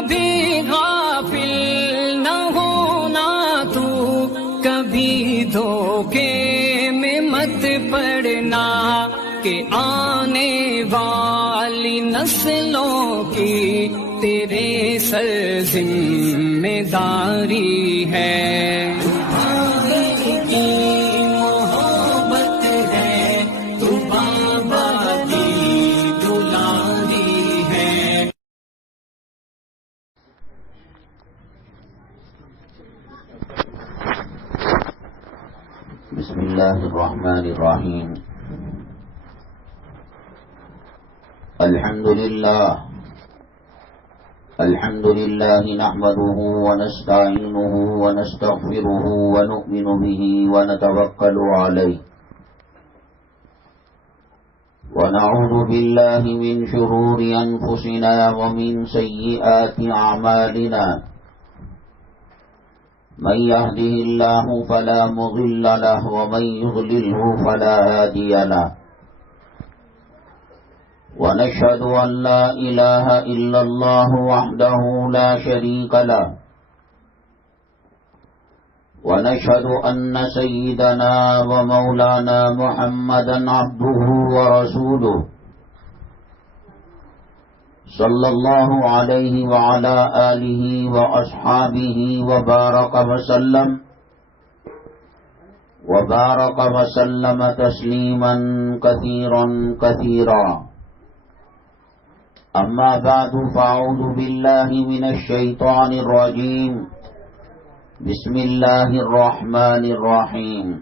کبھی غافل نہ ہونا تو، کبھی دھوکے میں مت پڑنا کہ آنے والی نسلوں کی تیرے سر ذمہ داری ہے۔ محبت ہے تو بابا کی دلاری ہے۔ بسم اللہ الرحمن الرحیم۔ الحمد للہ نحمده ونستعینه ونستغفره ونؤمن به ونتوکل علیہ ونعوذ باللہ من شرور انفسنا ومن سیئات اعمالنا، من يهده الله فلا مضل له ومن يضلله فلا هادي له، ونشهد أن لا إله إلا الله وحده لا شريك له، ونشهد أن سيدنا ومولانا محمدا عبده ورسوله صلی اللہ علیہ وعلى آلہ وأصحابہ وبارک وسلم تسلیما کثیرا کثیرا۔ اما بعد فاعوذ باللہ من الشیطان الرجیم، بسم اللہ الرحمن الرحیم۔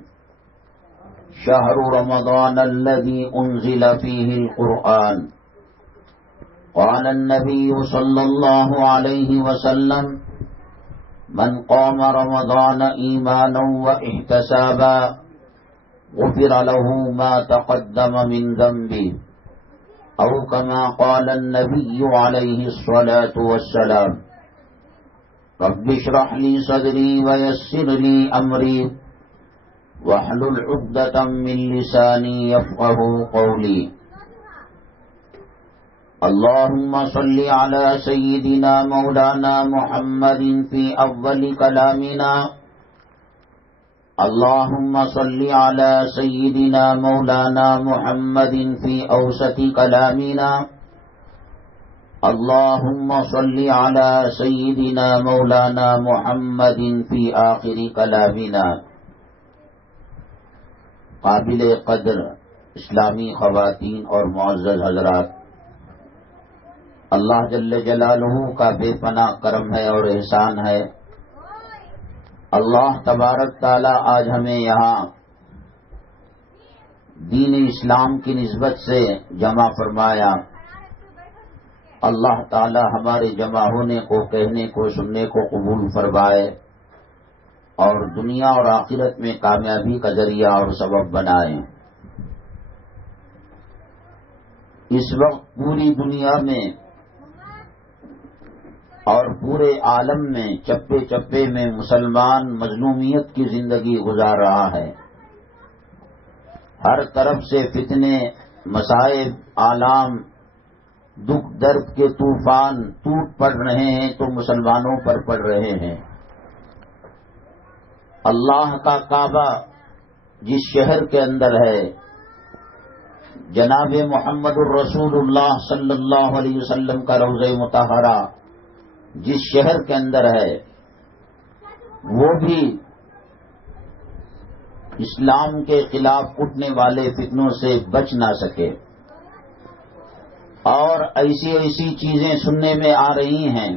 شہر رمضان الذی انزل فیہ القرآن، قال النبي صلى الله عليه وسلم: من قام رمضان إيمانا واحتسابا غفر له ما تقدم من ذنبه، أو كما قال النبي عليه الصلاة والسلام: رب اشرح لي صدري ويسر لي أمري واحلل عقدة من لساني يفقهوا قولي۔ اللهم صل على سيدنا مولانا محمد في أول كلامنا، اللهم صل على سيدنا مولانا محمد في أوسط كلامنا، اللهم صل على سيدنا مولانا محمد في آخر كلامنا۔ قابل قدر اسلامی خواتین اور معزز حضرات، اللہ جل جلالہ کا بے پناہ کرم ہے اور احسان ہے۔ اللہ تبارک تعالی آج ہمیں یہاں دین اسلام کی نسبت سے جمع فرمایا۔ اللہ تعالی ہمارے جمع ہونے کو، کہنے کو، سننے کو قبول فرمائے اور دنیا اور آخرت میں کامیابی کا ذریعہ اور سبب بنائے۔ اس وقت پوری دنیا میں اور پورے عالم میں چپے چپے میں مسلمان مظلومیت کی زندگی گزار رہا ہے۔ ہر طرف سے فتنے، مصائب، آلام، دکھ درد کے طوفان ٹوٹ پڑ رہے ہیں تو مسلمانوں پر پڑ رہے ہیں۔ اللہ کا کعبہ جس شہر کے اندر ہے، جناب محمد الرسول اللہ صلی اللہ علیہ وسلم کا روضہ مطہرہ جس شہر کے اندر ہے، وہ بھی اسلام کے خلاف اٹھنے والے فتنوں سے بچ نہ سکے، اور ایسی ایسی چیزیں سننے میں آ رہی ہیں۔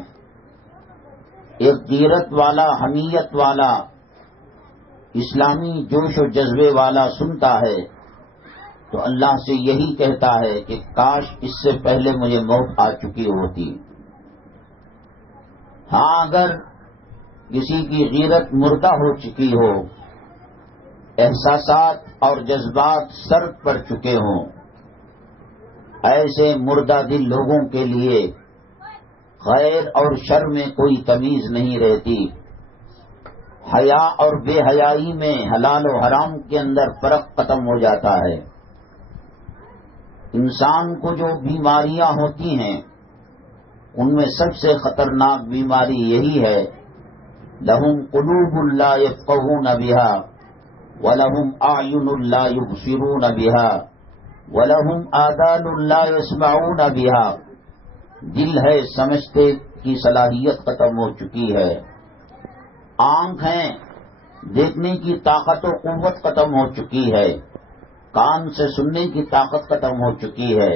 ایک غیرت والا، حمیت والا، اسلامی جوش و جذبے والا سنتا ہے تو اللہ سے یہی کہتا ہے کہ کاش اس سے پہلے مجھے موت آ چکی ہوتی۔ ہاں، اگر کسی کی غیرت مردہ ہو چکی ہو، احساسات اور جذبات سرد پڑ چکے ہوں، ایسے مردہ دل لوگوں کے لیے خیر اور شر میں کوئی تمیز نہیں رہتی۔ حیا اور بے حیائی میں، حلال و حرام کے اندر فرق ختم ہو جاتا ہے۔ انسان کو جو بیماریاں ہوتی ہیں ان میں سب سے خطرناک بیماری یہی ہے، لہم قلوب لا یفقہون بہا ولہم اعین لا یبصرون بہا ولہم آذان لا یسمعون بہا۔ دل ہے، سمجھتے کی صلاحیت ختم ہو چکی ہے، آنکھ ہیں، دیکھنے کی طاقت و قوت ختم ہو چکی ہے، کان سے سننے کی طاقت ختم ہو چکی ہے۔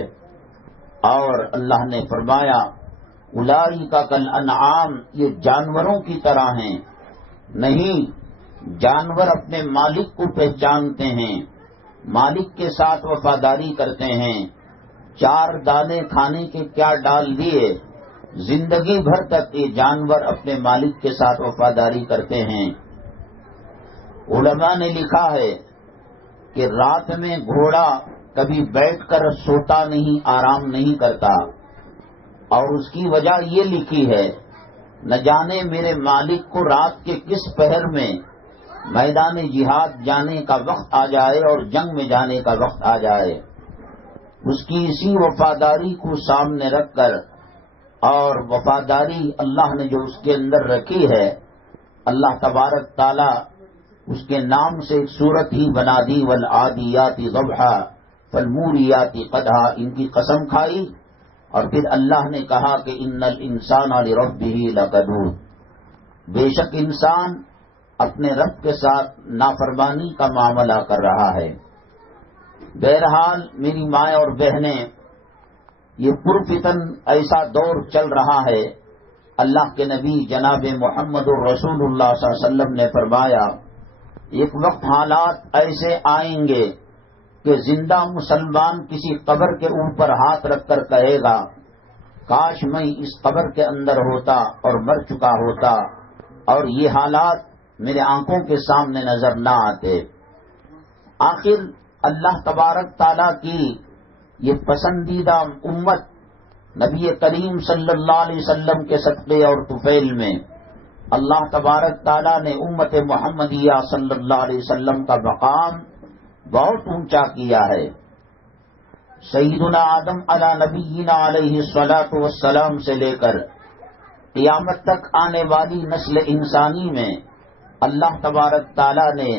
اور اللہ نے فرمایا اولئک کالانعام، یہ جانوروں کی طرح ہیں۔ نہیں، جانور اپنے مالک کو پہچانتے ہیں، مالک کے ساتھ وفاداری کرتے ہیں، 4 دانے کھانے کے کیا ڈال دیے، زندگی بھر تک یہ جانور اپنے مالک کے ساتھ وفاداری کرتے ہیں۔ علماء نے لکھا ہے کہ رات میں گھوڑا کبھی بیٹھ کر سوتا نہیں، آرام نہیں کرتا، اور اس کی وجہ یہ لکھی ہے، نہ جانے میرے مالک کو رات کے کس پہر میں میدان جہاد جانے کا وقت آ جائے اور جنگ میں جانے کا وقت آ جائے۔ اس کی اسی وفاداری کو سامنے رکھ کر، اور وفاداری اللہ نے جو اس کے اندر رکھی ہے، اللہ تبارک تعالی اس کے نام سے ایک صورت ہی بنا دی، والعادیات ضبحا فالموریات قدحا، ان کی قسم کھائی، اور پھر اللہ نے کہا کہ ان الانسان لربہ لکنود، بے شک انسان اپنے رب کے ساتھ نافرمانی کا معاملہ کر رہا ہے۔ بہرحال میری مائیں اور بہنیں، یہ پرفتن ایسا دور چل رہا ہے۔ اللہ کے نبی جناب محمد الرسول اللہ صلی اللہ علیہ وسلم نے فرمایا، ایک وقت حالات ایسے آئیں گے کہ زندہ مسلمان کسی قبر کے اوپر ہاتھ رکھ کر کہے گا، کاش میں اس قبر کے اندر ہوتا اور مر چکا ہوتا، اور یہ حالات میرے آنکھوں کے سامنے نظر نہ آتے۔ آخر اللہ تبارک تعالیٰ کی یہ پسندیدہ امت نبی کریم صلی اللہ علیہ وسلم کے صدقے اور طفیل میں اللہ تبارک تعالیٰ نے امت محمدیہ صلی اللہ علیہ وسلم کا مقام بہت اونچا کیا ہے۔ سیدنا آدم علی نبینا علیہ الصلاۃ والسلام سے لے کر قیامت تک آنے والی نسل انسانی میں اللہ تبارک تعالیٰ نے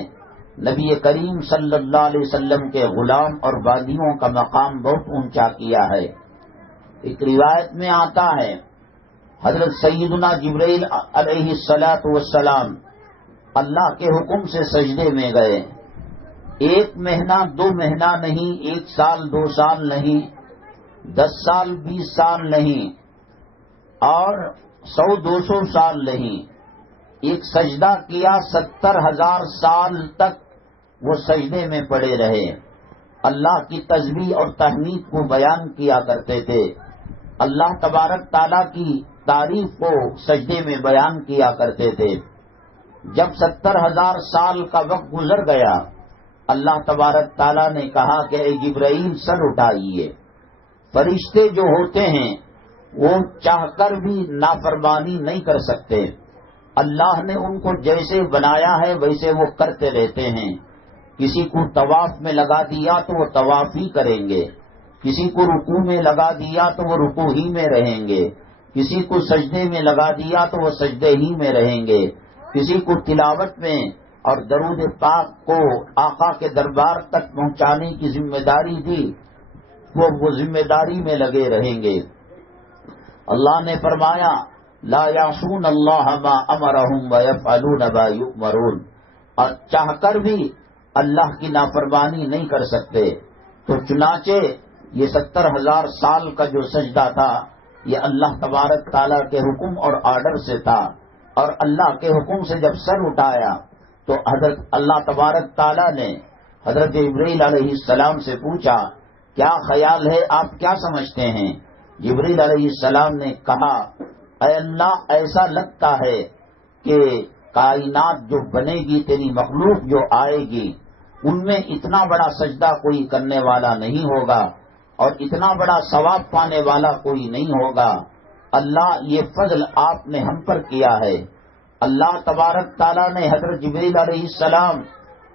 نبی کریم صلی اللہ علیہ وسلم کے غلام اور بادیوں کا مقام بہت اونچا کیا ہے۔ ایک روایت میں آتا ہے، حضرت سیدنا جبرائیل علیہ الصلاۃ والسلام اللہ کے حکم سے سجدے میں گئے۔ 1 مہینہ 2 مہینہ نہیں، 1 سال 2 سال نہیں، 10 سال 20 سال نہیں، اور 100-200 سال نہیں، ایک سجدہ کیا، 70,000 سال تک وہ سجدے میں پڑے رہے، اللہ کی تسبیح اور تحمید کو بیان کیا کرتے تھے، اللہ تبارک تعالیٰ کی تعریف کو سجدے میں بیان کیا کرتے تھے۔ جب 70,000 سال کا وقت گزر گیا، اللہ تبارک تعالیٰ نے کہا کہ اے جبرائیل سر اٹھائیے۔ فرشتے جو ہوتے ہیں وہ چاہ کر بھی نافرمانی نہیں کر سکتے، اللہ نے ان کو جیسے بنایا ہے ویسے وہ کرتے رہتے ہیں۔ کسی کو طواف میں لگا دیا تو وہ طواف ہی کریں گے، کسی کو رکوع میں لگا دیا تو وہ رکوع ہی میں رہیں گے، کسی کو سجدے میں لگا دیا تو وہ سجدے ہی میں رہیں گے، کسی کو تلاوت میں اور درود پاک کو آقا کے دربار تک پہنچانے کی ذمہ داری دی، وہ ذمہ داری میں لگے رہیں گے۔ اللہ نے فرمایا لا یعصون اللہ ما امرہم ویفعلون ما یؤمرون، اور چاہ کر بھی اللہ کی نافرمانی نہیں کر سکتے۔ تو چنانچہ یہ 70,000 سال کا جو سجدہ تھا یہ اللہ تبارک تعالیٰ کے حکم اور آرڈر سے تھا، اور اللہ کے حکم سے جب سر اٹھایا تو حضرت اللہ تبارک تعالیٰ نے حضرت جبرائیل علیہ السلام سے پوچھا کیا خیال ہے، آپ کیا سمجھتے ہیں؟ جبرائیل علیہ السلام نے کہا اے اللہ ایسا لگتا ہے کہ کائنات جو بنے گی، تیری مخلوق جو آئے گی، ان میں اتنا بڑا سجدہ کوئی کرنے والا نہیں ہوگا اور اتنا بڑا ثواب پانے والا کوئی نہیں ہوگا۔ اللہ یہ فضل آپ نے ہم پر کیا ہے۔ اللہ تبارک تعالیٰ نے حضرت جبرائیل علیہ السلام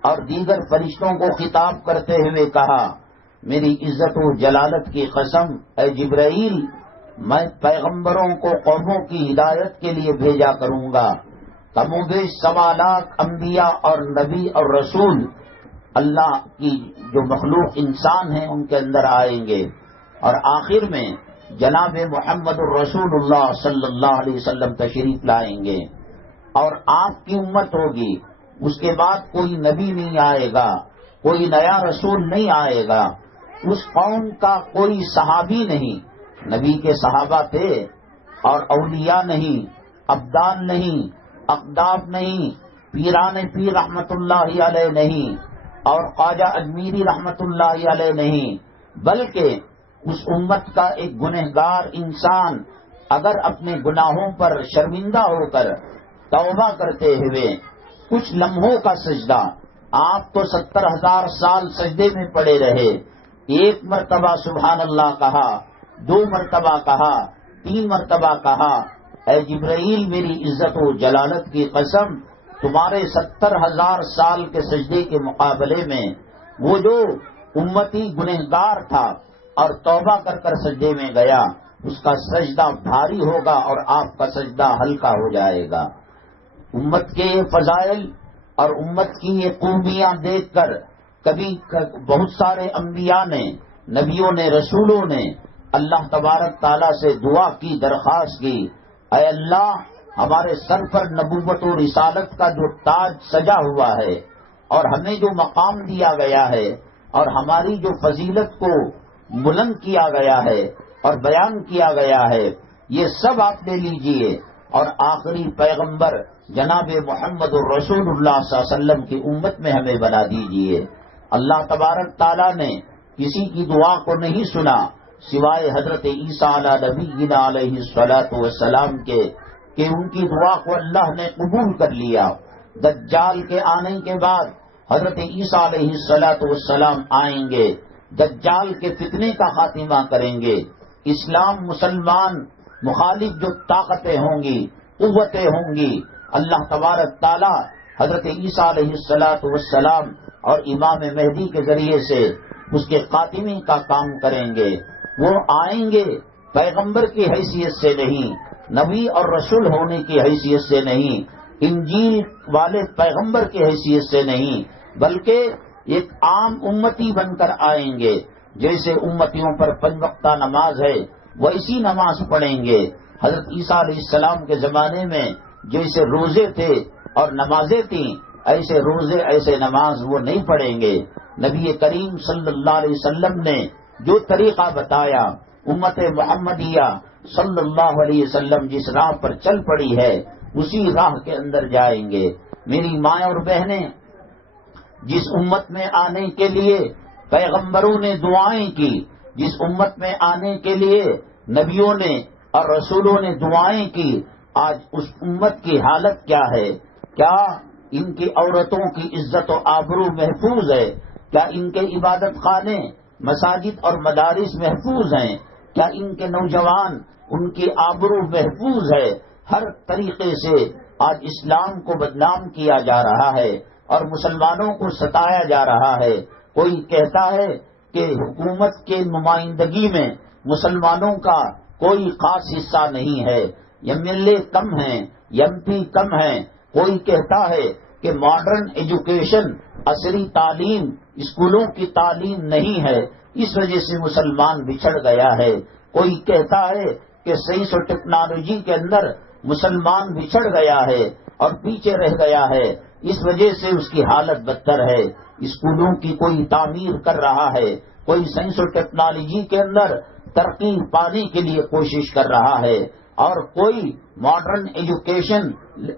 اور دیگر فرشتوں کو خطاب کرتے ہوئے کہا میری عزت و جلالت کی قسم اے جبرائیل، میں پیغمبروں کو قوموں کی ہدایت کے لیے بھیجا کروں گا. کم و بیش 1.25 لاکھ انبیاء اور نبی اور رسول اللہ کی جو مخلوق انسان ہیں ان کے اندر آئیں گے، اور آخر میں جناب محمد الرسول اللہ صلی اللہ علیہ وسلم تشریف لائیں گے، اور آپ کی امت ہوگی. اس کے بعد کوئی نبی نہیں آئے گا، کوئی نیا رسول نہیں آئے گا. اس قوم کا کوئی صحابی نہیں. نبی کے صحابہ تھے، اور اولیاء نہیں، ابدال نہیں، اقداب نہیں، پیران پیر رحمت اللہ علیہ نہیں، اور خواجہ اجمیری رحمت اللہ علیہ نہیں، بلکہ اس امت کا ایک گنہگار انسان اگر اپنے گناہوں پر شرمندہ ہو کر توبہ کرتے ہوئے کچھ لمحوں کا سجدہ، آپ تو 70,000 سال سجدے میں پڑے رہے، ایک مرتبہ سبحان اللہ کہا، 2 مرتبہ کہا، 3 مرتبہ کہا، اے جبرائیل میری عزت و جلالت کی قسم، تمہارے 70,000 سال کے سجدے کے مقابلے میں وہ جو امتی گنہگار تھا اور توبہ کر کر سجدے میں گیا، اس کا سجدہ بھاری ہوگا اور آپ کا سجدہ ہلکا ہو جائے گا. امت کے یہ فضائل اور امت کی یہ خوبیاں دیکھ کر کبھی بہت سارے انبیاء نے، نبیوں نے، رسولوں نے اللہ تبارک تعالیٰ سے دعا کی، درخواست کی، اے اللہ ہمارے سر پر نبوت و رسالت کا جو تاج سجا ہوا ہے اور ہمیں جو مقام دیا گیا ہے اور ہماری جو فضیلت کو بلند کیا گیا ہے اور بیان کیا گیا ہے، یہ سب آپ لے لیجئے، اور آخری پیغمبر جناب محمد الرسول اللہ صلی اللہ علیہ وسلم کی امت میں ہمیں بنا دیجئے. اللہ تبارک تعالیٰ نے کسی کی دعا کو نہیں سنا سوائے حضرت عیسیٰ علیہ نبینا علیہ الصلوۃ والسلام کے، کہ ان کی دعا کو اللہ نے قبول کر لیا. دجال کے آنے کے بعد حضرت عیسیٰ علیہ الصلوۃ والسلام آئیں گے، دجال کے فتنے کا خاتمہ کریں گے. اسلام مسلمان مخالف جو طاقتیں ہوں گی، قوتیں ہوں گی، اللہ تبارک تعالی حضرت عیسیٰ علیہ الصلوۃ والسلام اور امام مہدی کے ذریعے سے اس کے خاتمے کا کام کریں گے. وہ آئیں گے پیغمبر کی حیثیت سے نہیں، نبی اور رسول ہونے کی حیثیت سے نہیں، انجیل والے پیغمبر کی حیثیت سے نہیں، بلکہ ایک عام امتی بن کر آئیں گے. جیسے امتیوں پر 5 وقتہ نماز ہے ویسی نماز پڑھیں گے. حضرت عیسیٰ علیہ السلام کے زمانے میں جیسے روزے تھے اور نمازیں تھیں، ایسے روزے ایسے نماز وہ نہیں پڑھیں گے. نبی کریم صلی اللہ علیہ وسلم نے جو طریقہ بتایا، امت محمدیہ صلی اللہ علیہ وسلم جس راہ پر چل پڑی ہے اسی راہ کے اندر جائیں گے. میری مائیں اور بہنیں، جس امت میں آنے کے لیے پیغمبروں نے دعائیں کی، جس امت میں آنے کے لیے نبیوں نے اور رسولوں نے دعائیں کی، آج اس امت کی حالت کیا ہے؟ کیا ان کی عورتوں کی عزت و آبرو محفوظ ہے؟ کیا ان کے عبادت خانے، مساجد اور مدارس محفوظ ہیں؟ کیا ان کے نوجوان، ان کی آبرو محفوظ ہے؟ ہر طریقے سے آج اسلام کو بدنام کیا جا رہا ہے اور مسلمانوں کو ستایا جا رہا ہے. کوئی کہتا ہے کہ حکومت کے نمائندگی میں مسلمانوں کا کوئی خاص حصہ نہیں ہے، ایم ایل اے کم ہیں، ایم پی کم ہیں. کوئی کہتا ہے کہ ماڈرن ایجوکیشن، عصری تعلیم، اسکولوں کی تعلیم نہیں ہے، اس وجہ سے مسلمان بچھڑ گیا ہے. کوئی کہتا ہے کہ سائنس اور ٹیکنالوجی کے اندر مسلمان بچھڑ گیا ہے اور پیچھے رہ گیا ہے، اس وجہ سے اس کی حالت بدتر ہے. اسکولوں کی کوئی تعمیر کر رہا ہے، کوئی سائنس اور ٹیکنالوجی کے اندر ترقی پانے کے لیے کوشش کر رہا ہے، اور کوئی ماڈرن ایجوکیشن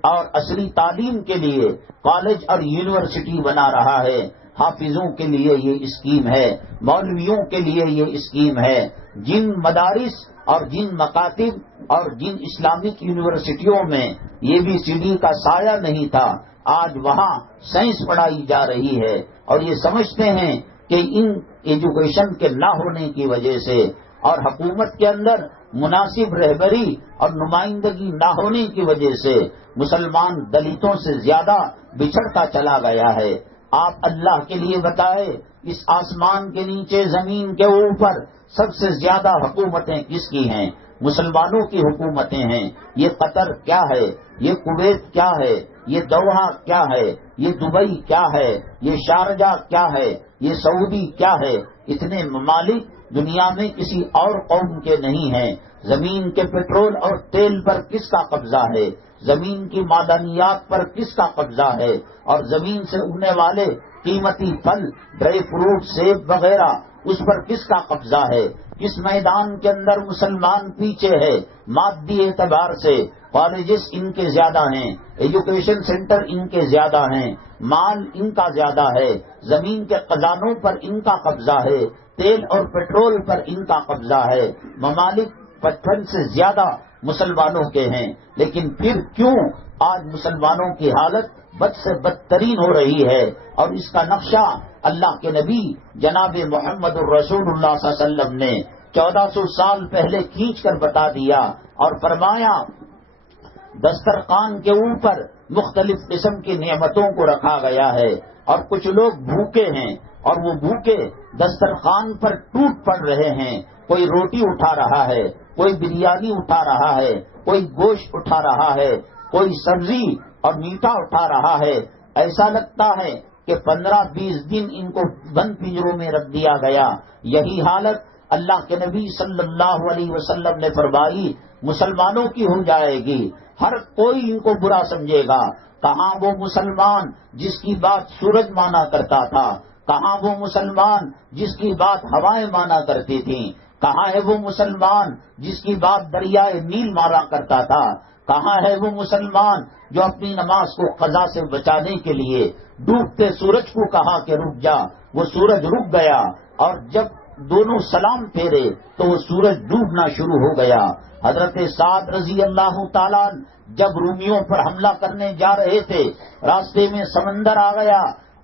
اور عصری تعلیم کے لیے کالج اور یونیورسٹی بنا رہا ہے. حافظوں کے لیے یہ اسکیم ہے، مولویوں کے لیے یہ اسکیم ہے. جن مدارس اور جن مکاتب اور جن اسلامک یونیورسٹیوں میں یہ بھی CD کا سایہ نہیں تھا، آج وہاں سائنس پڑھائی جا رہی ہے، اور یہ سمجھتے ہیں کہ ان ایجوکیشن کے نہ ہونے کی وجہ سے اور حکومت کے اندر مناسب رہبری اور نمائندگی نہ ہونے کی وجہ سے مسلمان دلتوں سے زیادہ بچھڑتا چلا گیا ہے. آپ اللہ کے لیے بتائیں، اس آسمان کے نیچے، زمین کے اوپر سب سے زیادہ حکومتیں کس کی ہیں؟ مسلمانوں کی حکومتیں ہیں. یہ قطر کیا ہے، یہ کویت کیا ہے، یہ دوحہ کیا ہے، یہ دبئی کیا ہے، یہ شارجہ کیا ہے، یہ سعودی کیا ہے. اتنے ممالک دنیا میں کسی اور قوم کے نہیں ہیں. زمین کے پٹرول اور تیل پر کس کا قبضہ ہے، زمین کی معدنیات پر کس کا قبضہ ہے، اور زمین سے اگنے والے قیمتی پھل، ڈرائی فروٹ، سیب وغیرہ، اس پر کس کا قبضہ ہے. کس میدان کے اندر مسلمان پیچھے ہے مادی اعتبار سے. کالجز ان کے زیادہ ہیں، ایجوکیشن سینٹر ان کے زیادہ ہیں، مال ان کا زیادہ ہے، زمین کے خزانوں پر ان کا قبضہ ہے، تیل اور پٹرول پر ان کا قبضہ ہے. ممالک 55 سے زیادہ مسلمانوں کے ہیں، لیکن پھر کیوں آج مسلمانوں کی حالت بد سے بدترین ہو رہی ہے؟ اور اس کا نقشہ اللہ کے نبی جناب محمد الرسول اللہ صلی اللہ علیہ وسلم نے 1400 سال پہلے کھینچ کر بتا دیا اور فرمایا دسترخوان کے اوپر مختلف قسم کی نعمتوں کو رکھا گیا ہے، اور کچھ لوگ بھوکے ہیں، اور وہ بھوکے دسترخوان پر ٹوٹ پڑ رہے ہیں. کوئی روٹی اٹھا رہا ہے، کوئی بریانی اٹھا رہا ہے، کوئی گوشت اٹھا رہا ہے، کوئی سبزی اور میٹھا اٹھا رہا ہے. ایسا لگتا ہے کہ 15-20 دن ان کو بند پنجروں میں رکھ دیا گیا. یہی حالت اللہ کے نبی صلی اللہ علیہ وسلم نے فرمائی مسلمانوں کی ہو جائے گی. ہر کوئی ان کو برا سمجھے گا. کہاں وہ مسلمان جس کی بات سورج مانا کرتا تھا، کہاں وہ مسلمان جس کی بات ہوائیں مانا کرتی تھیں، کہاں ہے وہ مسلمان جس کی بات دریائے نیل مارا کرتا تھا، کہاں ہے وہ مسلمان جو اپنی نماز کو قضا سے بچانے کے لیے ڈوبتے سورج کو کہا کہ رک جا. وہ سورج رک گیا، اور جب دونوں سلام پھیرے تو وہ سورج ڈوبنا شروع ہو گیا. حضرت سعد رضی اللہ تعالیٰ جب رومیوں پر حملہ کرنے جا رہے تھے، راستے میں سمندر آ گیا،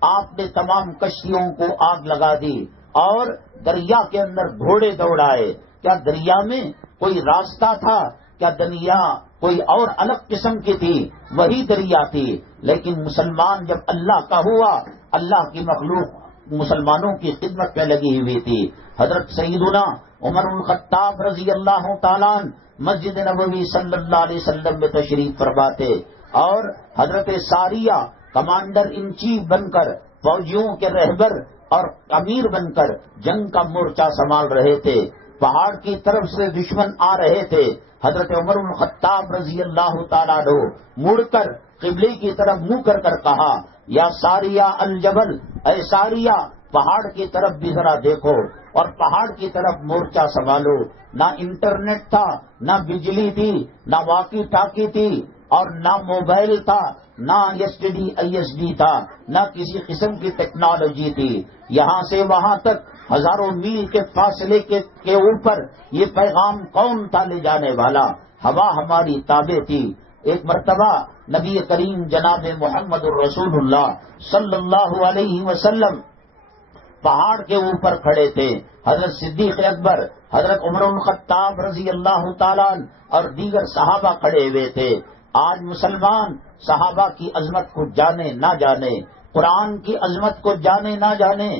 آپ نے تمام کشتیوں کو آگ لگا دی اور دریا کے اندر گھوڑے دوڑائے. کیا دریا میں کوئی راستہ تھا؟ کیا دریا کوئی اور الگ قسم کی تھی؟ وہی دریا تھی. لیکن مسلمان جب اللہ کا ہوا، اللہ کی مخلوق مسلمانوں کی خدمت میں لگی ہوئی تھی. حضرت سیدنا عمر الخطاب رضی اللہ تعالیٰ مسجد نبوی صلی اللہ علیہ وسلم میں تشریف فرماتے، اور حضرت ساریہ کمانڈر ان چیف بن کر، فوجیوں کے رہبر اور امیر بن کر جنگ کا مورچہ سنبھال رہے تھے. پہاڑ کی طرف سے دشمن آ رہے تھے. حضرت عمر الخطاب رضی اللہ تعالیٰ عنہ مڑ کر قبلے کی طرف منہ کر کہا یا ساریہ الجبل، اے ساریہ پہاڑ کی طرف بھی ذرا دیکھو اور پہاڑ کی طرف مورچہ سنبھالو. نہ انٹرنیٹ تھا، نہ بجلی تھی، نہ واکی ٹاکی تھی، اور نہ موبائل تھا، نہ STD ISD تھا، نہ کسی قسم کی ٹیکنالوجی تھی. یہاں سے وہاں تک ہزاروں میل کے فاصلے کے اوپر یہ پیغام کون تھا لے جانے والا؟ ہوا ہماری تابع تھی. ایک مرتبہ نبی کریم جناب محمد الرسول اللہ صلی اللہ علیہ وسلم پہاڑ کے اوپر کھڑے تھے. حضرت صدیق اکبر، حضرت عمر الخطاب رضی اللہ تعالیٰ اور دیگر صحابہ کھڑے ہوئے تھے. آج مسلمان صحابہ کی عظمت کو جانے نہ جانے، قرآن کی عظمت کو جانے نہ جانے،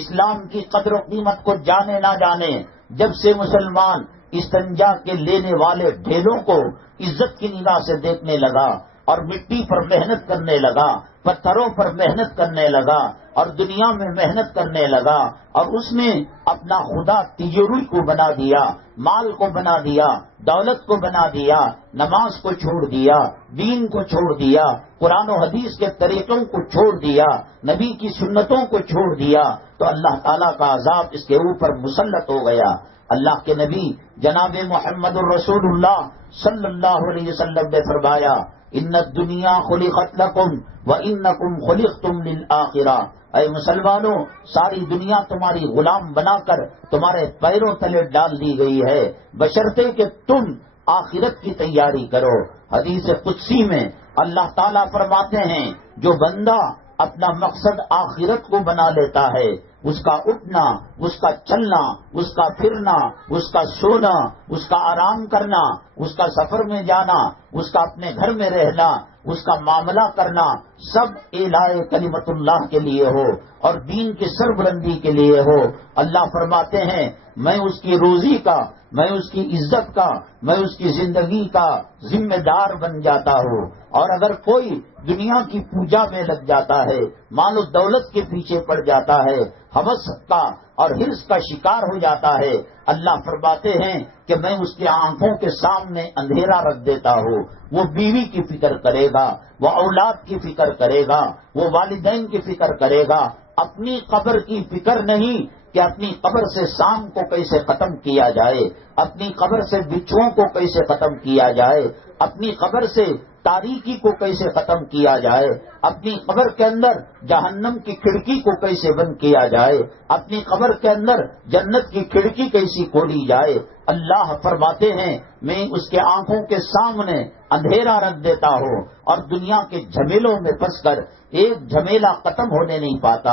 اسلام کی قدر و قیمت کو جانے نہ جانے. جب سے مسلمان استنجا کے لینے والے ڈھیلوں کو عزت کی نگاہ سے دیکھنے لگا اور مٹی پر محنت کرنے لگا، پتھروں پر محنت کرنے لگا اور دنیا میں محنت کرنے لگا، اور اس نے اپنا خدا تجوری کو بنا دیا، مال کو بنا دیا، دولت کو بنا دیا، نماز کو چھوڑ دیا، دین کو چھوڑ دیا، قرآن و حدیث کے طریقوں کو چھوڑ دیا، نبی کی سنتوں کو چھوڑ دیا، تو اللہ تعالیٰ کا عذاب اس کے اوپر مسلط ہو گیا. اللہ کے نبی جناب محمد الرسول اللہ صلی اللہ علیہ وسلم نے فرمایا ان الدنیا خلقت لکم وانکم خلقتم للآخرہ. اے مسلمانوں، ساری دنیا تمہاری غلام بنا کر تمہارے پیروں تلے ڈال دی گئی ہے، بشرطے کہ تم آخرت کی تیاری کرو. حدیث قدسی میں اللہ تعالیٰ فرماتے ہیں جو بندہ اپنا مقصد آخرت کو بنا لیتا ہے، اس کا اٹھنا، اس کا چلنا، اس کا پھرنا، اس کا سونا، اس کا آرام کرنا، اس کا سفر میں جانا، اس کا اپنے گھر میں رہنا، اس کا معاملہ کرنا، سب اعلاء کلمت اللہ کے لیے ہو، اور دین کی سربلندی کے لیے ہو. اللہ فرماتے ہیں میں اس کی روزی کا، میں اس کی عزت کا، میں اس کی زندگی کا ذمہ دار بن جاتا ہوں. اور اگر کوئی دنیا کی پوجا میں لگ جاتا ہے، مال و دولت کے پیچھے پڑ جاتا ہے، ہوس کا اور حرص کا شکار ہو جاتا ہے، اللہ فرماتے ہیں کہ میں اس کی آنکھوں کے سامنے اندھیرا رکھ دیتا ہوں. وہ بیوی کی فکر کرے گا، وہ اولاد کی فکر کرے گا، وہ والدین کی فکر کرے گا، اپنی قبر کی فکر نہیں کہ اپنی قبر سے سام کو کیسے ختم کیا جائے، اپنی قبر سے بچھوؤں کو کیسے ختم کیا جائے، اپنی قبر سے تاریکی کو کیسے ختم کیا جائے، اپنی قبر کے اندر جہنم کی کھڑکی کو کیسے بند کیا جائے، اپنی قبر کے اندر جنت کی کھڑکی کیسی کھولی جائے. اللہ فرماتے ہیں میں اس کے آنکھوں کے سامنے اندھیرا رکھ دیتا ہوں اور دنیا کے جھمیلوں میں پھنس کر ایک جھمیلا ختم ہونے نہیں پاتا،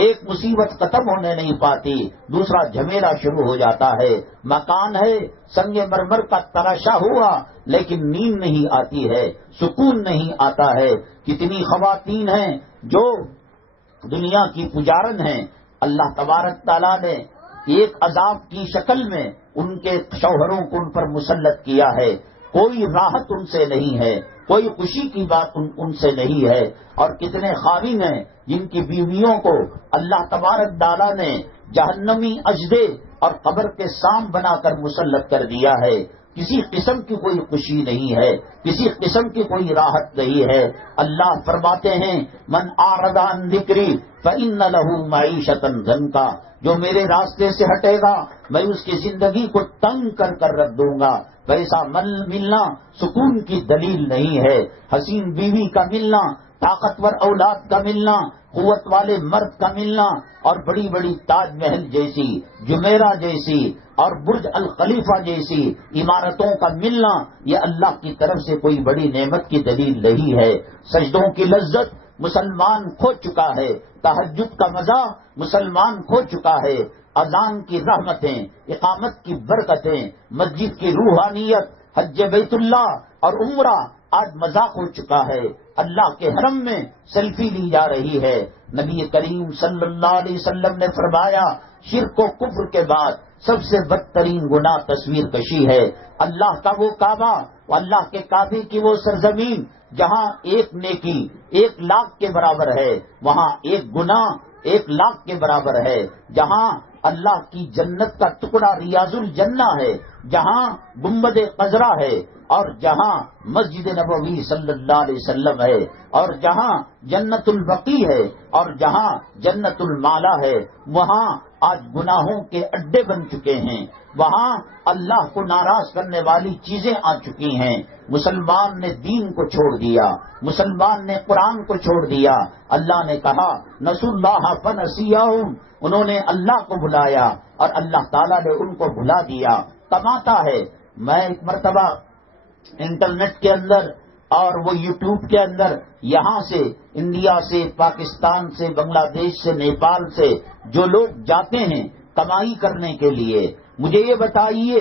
ایک مصیبت ختم ہونے نہیں پاتی، دوسرا جھمیلا شروع ہو جاتا ہے. مکان ہے سنگ مرمر کا تراشا ہوا لیکن نیند نہیں آتی ہے، سکون نہیں آتا ہے. کتنی خواتین ہیں جو دنیا کی پجارن ہیں، اللہ تبارک تعالیٰ نے ایک عذاب کی شکل میں ان کے شوہروں کو ان پر مسلط کیا ہے. کوئی راحت ان سے نہیں ہے، کوئی خوشی کی بات ان سے نہیں ہے. اور کتنے خاوین ہیں جن کی بیویوں کو اللہ تبارک تعالیٰ نے جہنمی اجدے اور قبر کے سام بنا کر مسلط کر دیا ہے. کسی قسم کی کوئی خوشی نہیں ہے، کسی قسم کی کوئی راحت نہیں ہے. اللہ فرماتے ہیں من اعرض عن ذکری فإن له معیشۃ ضنکا، جو میرے راستے سے ہٹے گا میں اس کی زندگی کو تنگ کر رکھ دوں گا. ویسا ملنا سکون کی دلیل نہیں ہے. حسین بیوی کا ملنا، طاقتور اولاد کا ملنا، قوت والے مرد کا ملنا اور بڑی بڑی تاج محل جیسی، جمیرہ جیسی اور برج الخلیفہ جیسی عمارتوں کا ملنا یہ اللہ کی طرف سے کوئی بڑی نعمت کی دلیل نہیں ہے. سجدوں کی لذت مسلمان کھو چکا ہے، تہجد کا مزہ مسلمان کھو چکا ہے. اذان کی رحمتیں، اقامت کی برکتیں، مسجد کی روحانیت، حج بیت اللہ اور عمرہ آج مذاق ہو چکا ہے. اللہ کے حرم میں سیلفی لی جا رہی ہے. نبی کریم صلی اللہ علیہ وسلم نے فرمایا شرک و کفر کے بعد سب سے بدترین گناہ تصویر کشی ہے. اللہ کا وہ کعبہ، اللہ کے کعبے کی وہ سرزمین جہاں ایک نیکی 1,00,000 کے برابر ہے، وہاں ایک گناہ 1,00,000 کے برابر ہے. جہاں اللہ کی جنت کا ٹکڑا ریاض الجنہ ہے، جہاں گنبد خضرا ہے اور جہاں مسجد نبوی صلی اللہ علیہ وسلم ہے اور جہاں جنت البقیع ہے اور جہاں جنت المالا ہے، وہاں آج گناہوں کے اڈے بن چکے ہیں. وہاں اللہ کو ناراض کرنے والی چیزیں آ چکی ہیں. مسلمان نے دین کو چھوڑ دیا، مسلمان نے قرآن کو چھوڑ دیا. اللہ نے کہا نسوا اللہ فنسیہم، انہوں نے اللہ کو بلایا اور اللہ تعالیٰ نے ان کو بھلا دیا. کماتا ہے. میں ایک مرتبہ انٹرنیٹ کے اندر اور وہ یوٹیوب کے اندر یہاں سے انڈیا سے، پاکستان سے، بنگلہ دیش سے، نیپال سے جو لوگ جاتے ہیں کمائی کرنے کے لیے، مجھے یہ بتائیے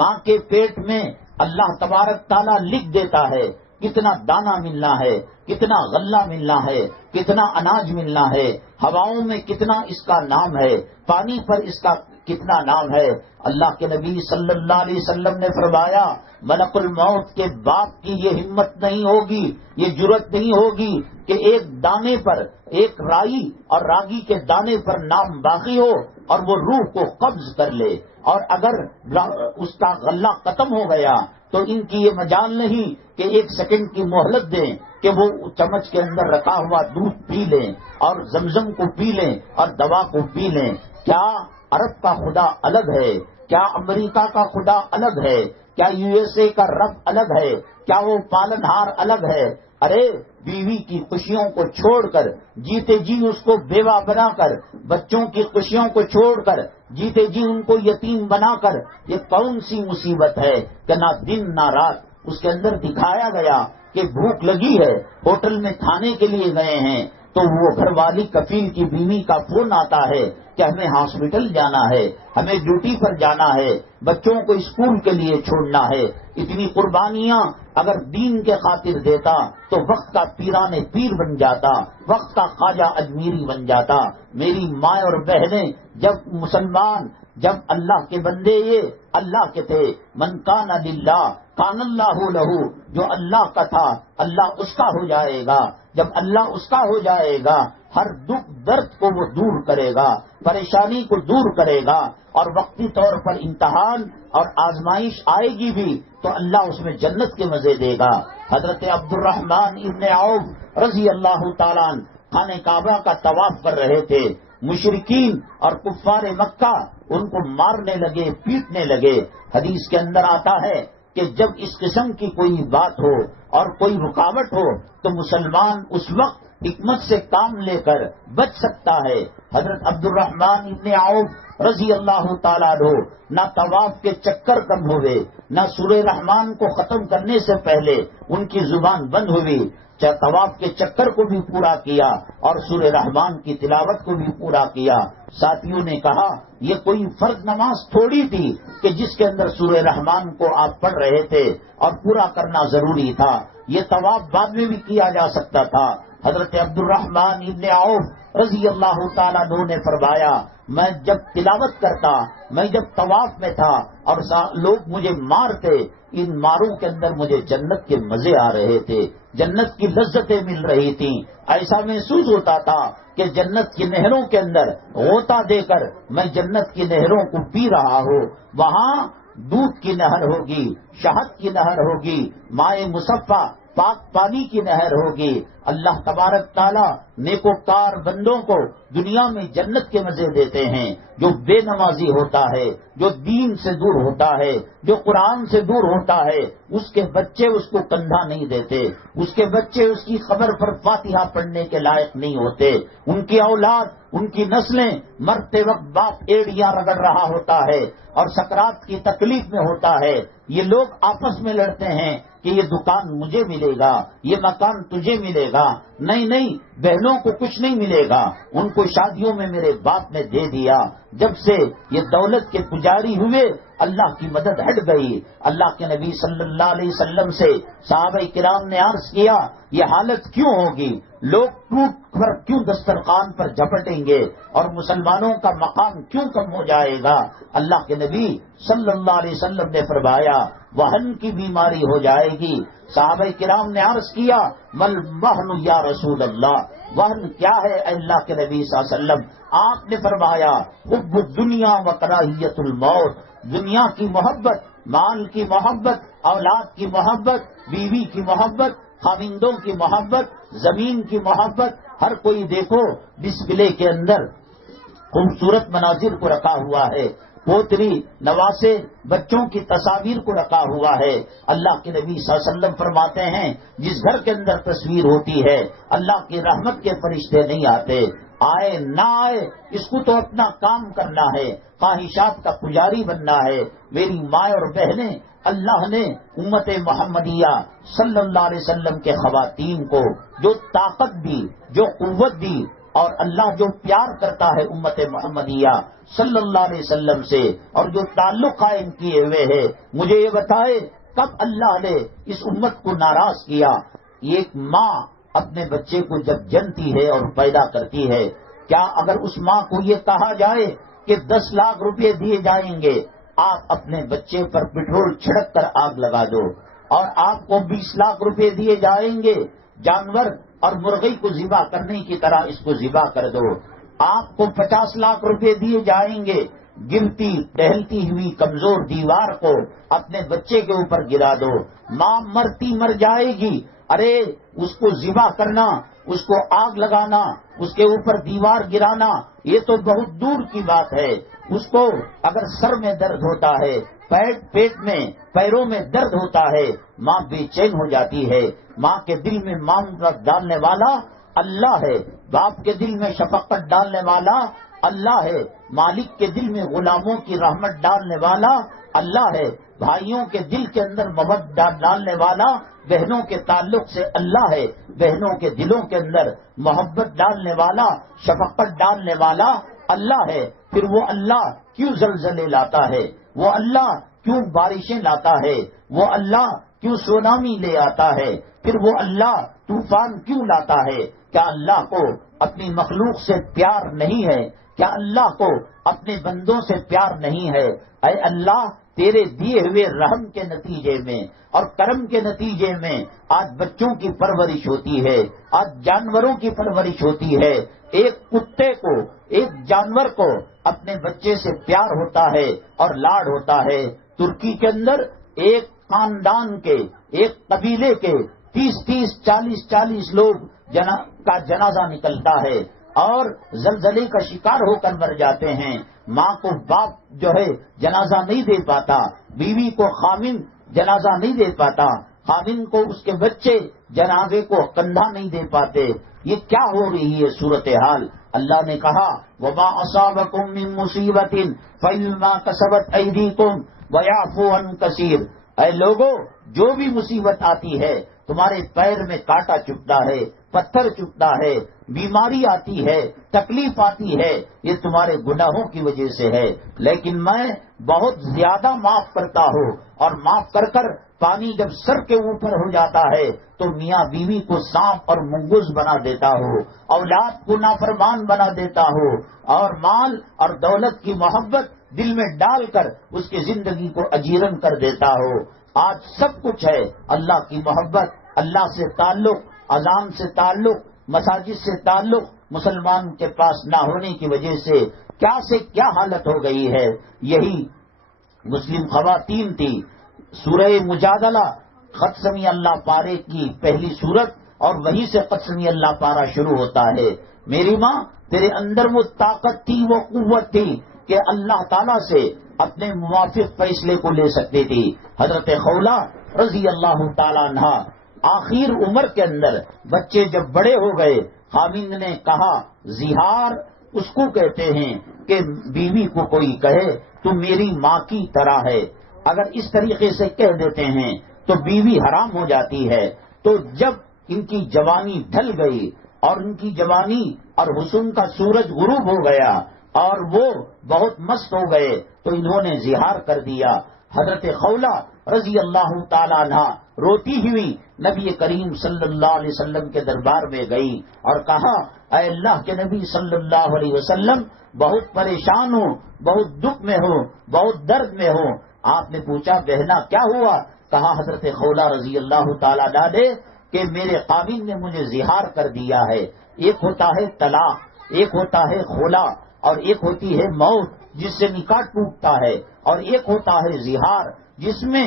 ماں کے پیٹ میں اللہ تبارک تعالیٰ لکھ دیتا ہے کتنا دانہ ملنا ہے، کتنا غلہ ملنا ہے، کتنا اناج ملنا ہے، ہواؤں میں کتنا اس کا نام ہے، پانی پر اس کا کتنا نام ہے. اللہ کے نبی صلی اللہ علیہ وسلم نے فرمایا ملک الموت کے باپ کی یہ ہمت نہیں ہوگی، یہ جرت نہیں ہوگی کہ ایک دانے پر، ایک رائی اور راگی کے دانے پر نام باقی ہو اور وہ روح کو قبض کر لے. اور اگر اس کا غلہ ختم ہو گیا تو ان کی یہ مجال نہیں کہ 1 سیکنڈ کی مہلت دیں کہ وہ چمچ کے اندر رکھا ہوا دودھ پی لیں اور زمزم کو پی لیں اور دوا کو پی لیں. کیا عرب کا خدا الگ ہے؟ کیا امریکہ کا خدا الگ ہے؟ کیا USA کا رب الگ ہے؟ کیا وہ پالنہار الگ ہے؟ ارے بیوی کی خوشیوں کو چھوڑ کر جیتے جی اس کو بیوہ بنا کر، بچوں کی خوشیوں کو چھوڑ کر جیتے جی ان کو یتیم بنا کر، یہ کون سی مصیبت ہے کہ نہ دن نہ رات اس کے اندر دکھایا گیا کہ بھوک لگی ہے، ہوٹل میں کھانے کے لیے گئے ہیں تو وہ گھر والی کفیل کی بیوی کا فون آتا ہے کہ ہمیں ہاسپٹل جانا ہے، ہمیں ڈیوٹی پر جانا ہے، بچوں کو اسکول کے لیے چھوڑنا ہے. اتنی قربانیاں اگر دین کے خاطر دیتا تو وقت کا پیران پیر بن جاتا، وقت کا خواجہ اجمیری بن جاتا. میری ماں اور بہنیں، جب اللہ کے بندے یہ اللہ کے تھے، من کان للہ کان اللہ لہو، جو اللہ کا تھا اللہ اس کا ہو جائے گا. جب اللہ اس کا ہو جائے گا ہر دکھ درد کو وہ دور کرے گا، پریشانی کو دور کرے گا، اور وقتی طور پر امتحان اور آزمائش آئے گی بھی تو اللہ اس میں جنت کے مزے دے گا. حضرت عبد الرحمن ابن عوف رضی اللہ تعالیٰ عنہ خانہ کعبہ کا طواف کر رہے تھے. مشرکین اور کفار مکہ ان کو مارنے لگے، پیٹنے لگے. حدیث کے اندر آتا ہے کہ جب اس قسم کی کوئی بات ہو اور کوئی رکاوٹ ہو تو مسلمان اس وقت حکمت سے کام لے کر بچ سکتا ہے. حضرت عبد الرحمن ابن عوف رضی اللہ تعالیٰ عنہ نہ طواف کے چکر کم ہوئے، نہ سورہ رحمان کو ختم کرنے سے پہلے ان کی زبان بند ہوئی، چاہے طواف کے چکر کو بھی پورا کیا اور سورہ رحمان کی تلاوت کو بھی پورا کیا. ساتھیوں نے کہا یہ کوئی فرض نماز تھوڑی تھی کہ جس کے اندر سورہ رحمان کو آپ پڑھ رہے تھے اور پورا کرنا ضروری تھا. یہ طواف بعد میں بھی کیا جا سکتا تھا. حضرت عبد الرحمن ابن عوف رضی اللہ تعالیٰ عنہ نے فرمایا میں جب تلاوت کرتا، میں جب طواف میں تھا اور لوگ مجھے مارتے، ان ماروں کے اندر مجھے جنت کے مزے آ رہے تھے، جنت کی لذتیں مل رہی تھیں. ایسا محسوس ہوتا تھا کہ جنت کی نہروں کے اندر غوطہ دے کر میں جنت کی نہروں کو پی رہا ہوں. وہاں دودھ کی نہر ہوگی، شہد کی نہر ہوگی، مائع مصفا پاک پانی کی نہر ہوگی. اللہ تبارک تعالیٰ نیکوکار بندوں کو دنیا میں جنت کے مزے دیتے ہیں. جو بے نمازی ہوتا ہے، جو دین سے دور ہوتا ہے، جو قرآن سے دور ہوتا ہے، اس کے بچے اس کو کندھا نہیں دیتے، اس کے بچے اس کی قبر پر فاتحہ پڑھنے کے لائق نہیں ہوتے. ان کی اولاد، ان کی نسلیں مرتے وقت باپ ایڑیاں رگڑ رہا ہوتا ہے اور سکرات کی تکلیف میں ہوتا ہے. یہ لوگ آپس میں لڑتے ہیں کہ یہ دکان مجھے ملے گا، یہ مکان تجھے ملے گا. نہیں، بہنوں کو کچھ نہیں ملے گا، ان کو شادیوں میں میرے باپ نے دے دیا. جب سے یہ دولت کے پجاری ہوئے اللہ کی مدد ہٹ گئی. اللہ کے نبی صلی اللہ علیہ وسلم سے صحابہ کرام نے عرض کیا یہ حالت کیوں ہوگی؟ لوگ ٹوٹ کر کیوں دسترخوان پر جھپٹیں گے اور مسلمانوں کا مقام کیوں کم ہو جائے گا؟ اللہ کے نبی صلی اللہ علیہ وسلم نے فرمایا وہن کی بیماری ہو جائے گی. صحابہ کرام نے عرض کیا مل وہن یا رسول اللہ، وہن کیا ہے اے اللہ کے نبی صلی اللہ علیہ وسلم؟ آپ نے فرمایا حب الدنیا و کراہیت الموت، دنیا کی محبت، مال کی محبت، اولاد کی محبت، بیوی کی محبت، خاوندوں کی محبت، زمین کی محبت. ہر کوئی دیکھو ڈسپلے کے اندر خوبصورت مناظر کو رکھا ہوا ہے، پوتری نواسے بچوں کی تصاویر کو رکھا ہوا ہے. اللہ کے نبی صلی اللہ علیہ وسلم فرماتے ہیں جس گھر کے اندر تصویر ہوتی ہے اللہ کی رحمت کے فرشتے نہیں آتے. آئے نہ آئے اس کو تو اپنا کام کرنا ہے، خواہشات کا پجاری بننا ہے. میری ماں اور بہنیں، اللہ نے امت محمدیہ صلی اللہ علیہ وسلم کے خواتین کو جو طاقت دی، جو قوت دی، اور اللہ جو پیار کرتا ہے امت محمدیہ صلی اللہ علیہ وسلم سے اور جو تعلق قائم کیے ہوئے ہے، مجھے یہ بتائے کب اللہ نے اس امت کو ناراض کیا؟ ایک ماں اپنے بچے کو جب جنتی ہے اور پیدا کرتی ہے، کیا اگر اس ماں کو یہ کہا جائے کہ 10 لاکھ روپے دیے جائیں گے، آپ اپنے بچے پر پٹرول چھڑک کر آگ لگا دو، اور آپ کو 20 لاکھ روپے دیے جائیں گے، جانور اور مرغی کو ذبح کرنے کی طرح اس کو ذبح کر دو، آپ کو 50 لاکھ روپے دیے جائیں گے، گرتی ٹہلتی ہوئی کمزور دیوار کو اپنے بچے کے اوپر گرا دو، ماں مرتی مر جائے گی. ارے اس کو ذبح کرنا، اس کو آگ لگانا، اس کے اوپر دیوار گرانا، یہ تو بہت دور کی بات ہے. اس کو اگر سر میں درد ہوتا ہے، پیٹ میں پیروں میں درد ہوتا ہے، ماں بے چین ہو جاتی ہے. ماں کے دل میں معاملات ڈالنے والا اللہ ہے، باپ کے دل میں شفقت ڈالنے والا اللہ ہے، مالک کے دل میں غلاموں کی رحمت ڈالنے والا اللہ ہے. بھائیوں کے دل کے اندر محبت ڈالنے والا بہنوں کے تعلق سے اللہ ہے، بہنوں کے دلوں کے اندر محبت ڈالنے والا، شفقت ڈالنے والا اللہ ہے۔ پھر وہ اللہ کیوں زلزلے لاتا ہے؟ وہ اللہ کیوں بارشیں لاتا ہے؟ وہ اللہ کیوں سونامی لے آتا ہے؟ پھر وہ اللہ طوفان کیوں لاتا ہے؟ کیا اللہ کو اپنی مخلوق سے پیار نہیں ہے؟ کیا اللہ کو اپنے بندوں سے پیار نہیں ہے؟ اے اللہ، تیرے دیے ہوئے رحم کے نتیجے میں اور کرم کے نتیجے میں آج بچوں کی پرورش ہوتی ہے، آج جانوروں کی پرورش ہوتی ہے۔ ایک کتے کو، ایک جانور کو اپنے بچے سے پیار ہوتا ہے اور لاڈ ہوتا ہے۔ ترکی کے اندر ایک خاندان کے، ایک قبیلے کے 30 40 لوگ کا جنازہ نکلتا ہے اور زلزلے کا شکار ہو کر مر جاتے ہیں۔ ماں کو باپ جو ہے جنازہ نہیں دے پاتا، بیوی کو خامن جنازہ نہیں دے پاتا، خامن کو اس کے بچے جنازے کو کندھا نہیں دے پاتے۔ یہ کیا ہو رہی ہے صورتحال؟ اللہ نے کہا وَمَا أَصَابَكُم مِّن مُّصِيبَةٍ فَبِمَا كَسَبَتْ أَيْدِيكُمْ وَيَعْفُو عَن كَثِيرٍ۔ اے لوگو، جو بھی مصیبت آتی ہے، تمہارے پیر میں کانٹا چبھتا ہے، پتھر چبھتا ہے، بیماری آتی ہے، تکلیف آتی ہے، یہ تمہارے گناہوں کی وجہ سے ہے، لیکن میں بہت زیادہ معاف کرتا ہوں، اور معاف کر کر پانی جب سر کے اوپر ہو جاتا ہے تو میاں بیوی کو سانپ اور منگوز بنا دیتا ہو، اولاد کو نافرمان بنا دیتا ہو، اور مال اور دولت کی محبت دل میں ڈال کر اس کی زندگی کو اجیرن کر دیتا ہو۔ آج سب کچھ ہے، اللہ کی محبت، اللہ سے تعلق، اذان سے تعلق، مساجد سے تعلق مسلمان کے پاس نہ ہونے کی وجہ سے کیا حالت ہو گئی ہے۔ یہی مسلم خواتین تھی۔ سورہ مجادلہ قد سمی اللہ پارے کی پہلی سورت، اور وہیں سے قد سمی اللہ پارا شروع ہوتا ہے۔ میری ماں، تیرے اندر وہ طاقت تھی، وہ قوت تھی کہ اللہ تعالیٰ سے اپنے موافق فیصلے کو لے سکتی تھی۔ حضرت خولہ رضی اللہ تعالیٰ عنہ آخر عمر کے اندر، بچے جب بڑے ہو گئے، خاوند نے کہا، زہار اس کو کہتے ہیں کہ بیوی کو کوئی کہے تو میری ماں کی طرح ہے، اگر اس طریقے سے کہہ دیتے ہیں تو بیوی حرام ہو جاتی ہے۔ تو جب ان کی جوانی ڈھل گئی اور ان کی جوانی اور حسن کا سورج غروب ہو گیا اور وہ بہت مست ہو گئے تو انہوں نے زہار کر دیا۔ حضرت خولہ رضی اللہ تعالی عنہ روتی ہوئی نبی کریم صلی اللہ علیہ وسلم کے دربار میں گئی اور کہا، اے اللہ کے نبی صلی اللہ علیہ وسلم، بہت پریشان ہوں، بہت دکھ میں ہوں، بہت درد میں ہوں۔ آپ نے پوچھا، بہنا کیا ہوا؟ کہا حضرت خولہ رضی اللہ تعالی عنہ نے کہ میرے خاوند نے مجھے زہار کر دیا ہے۔ ایک ہوتا ہے طلاق، ایک ہوتا ہے خلا، اور ایک ہوتی ہے موت جس سے نکاح ٹوٹتا ہے، اور ایک ہوتا ہے زہار جس میں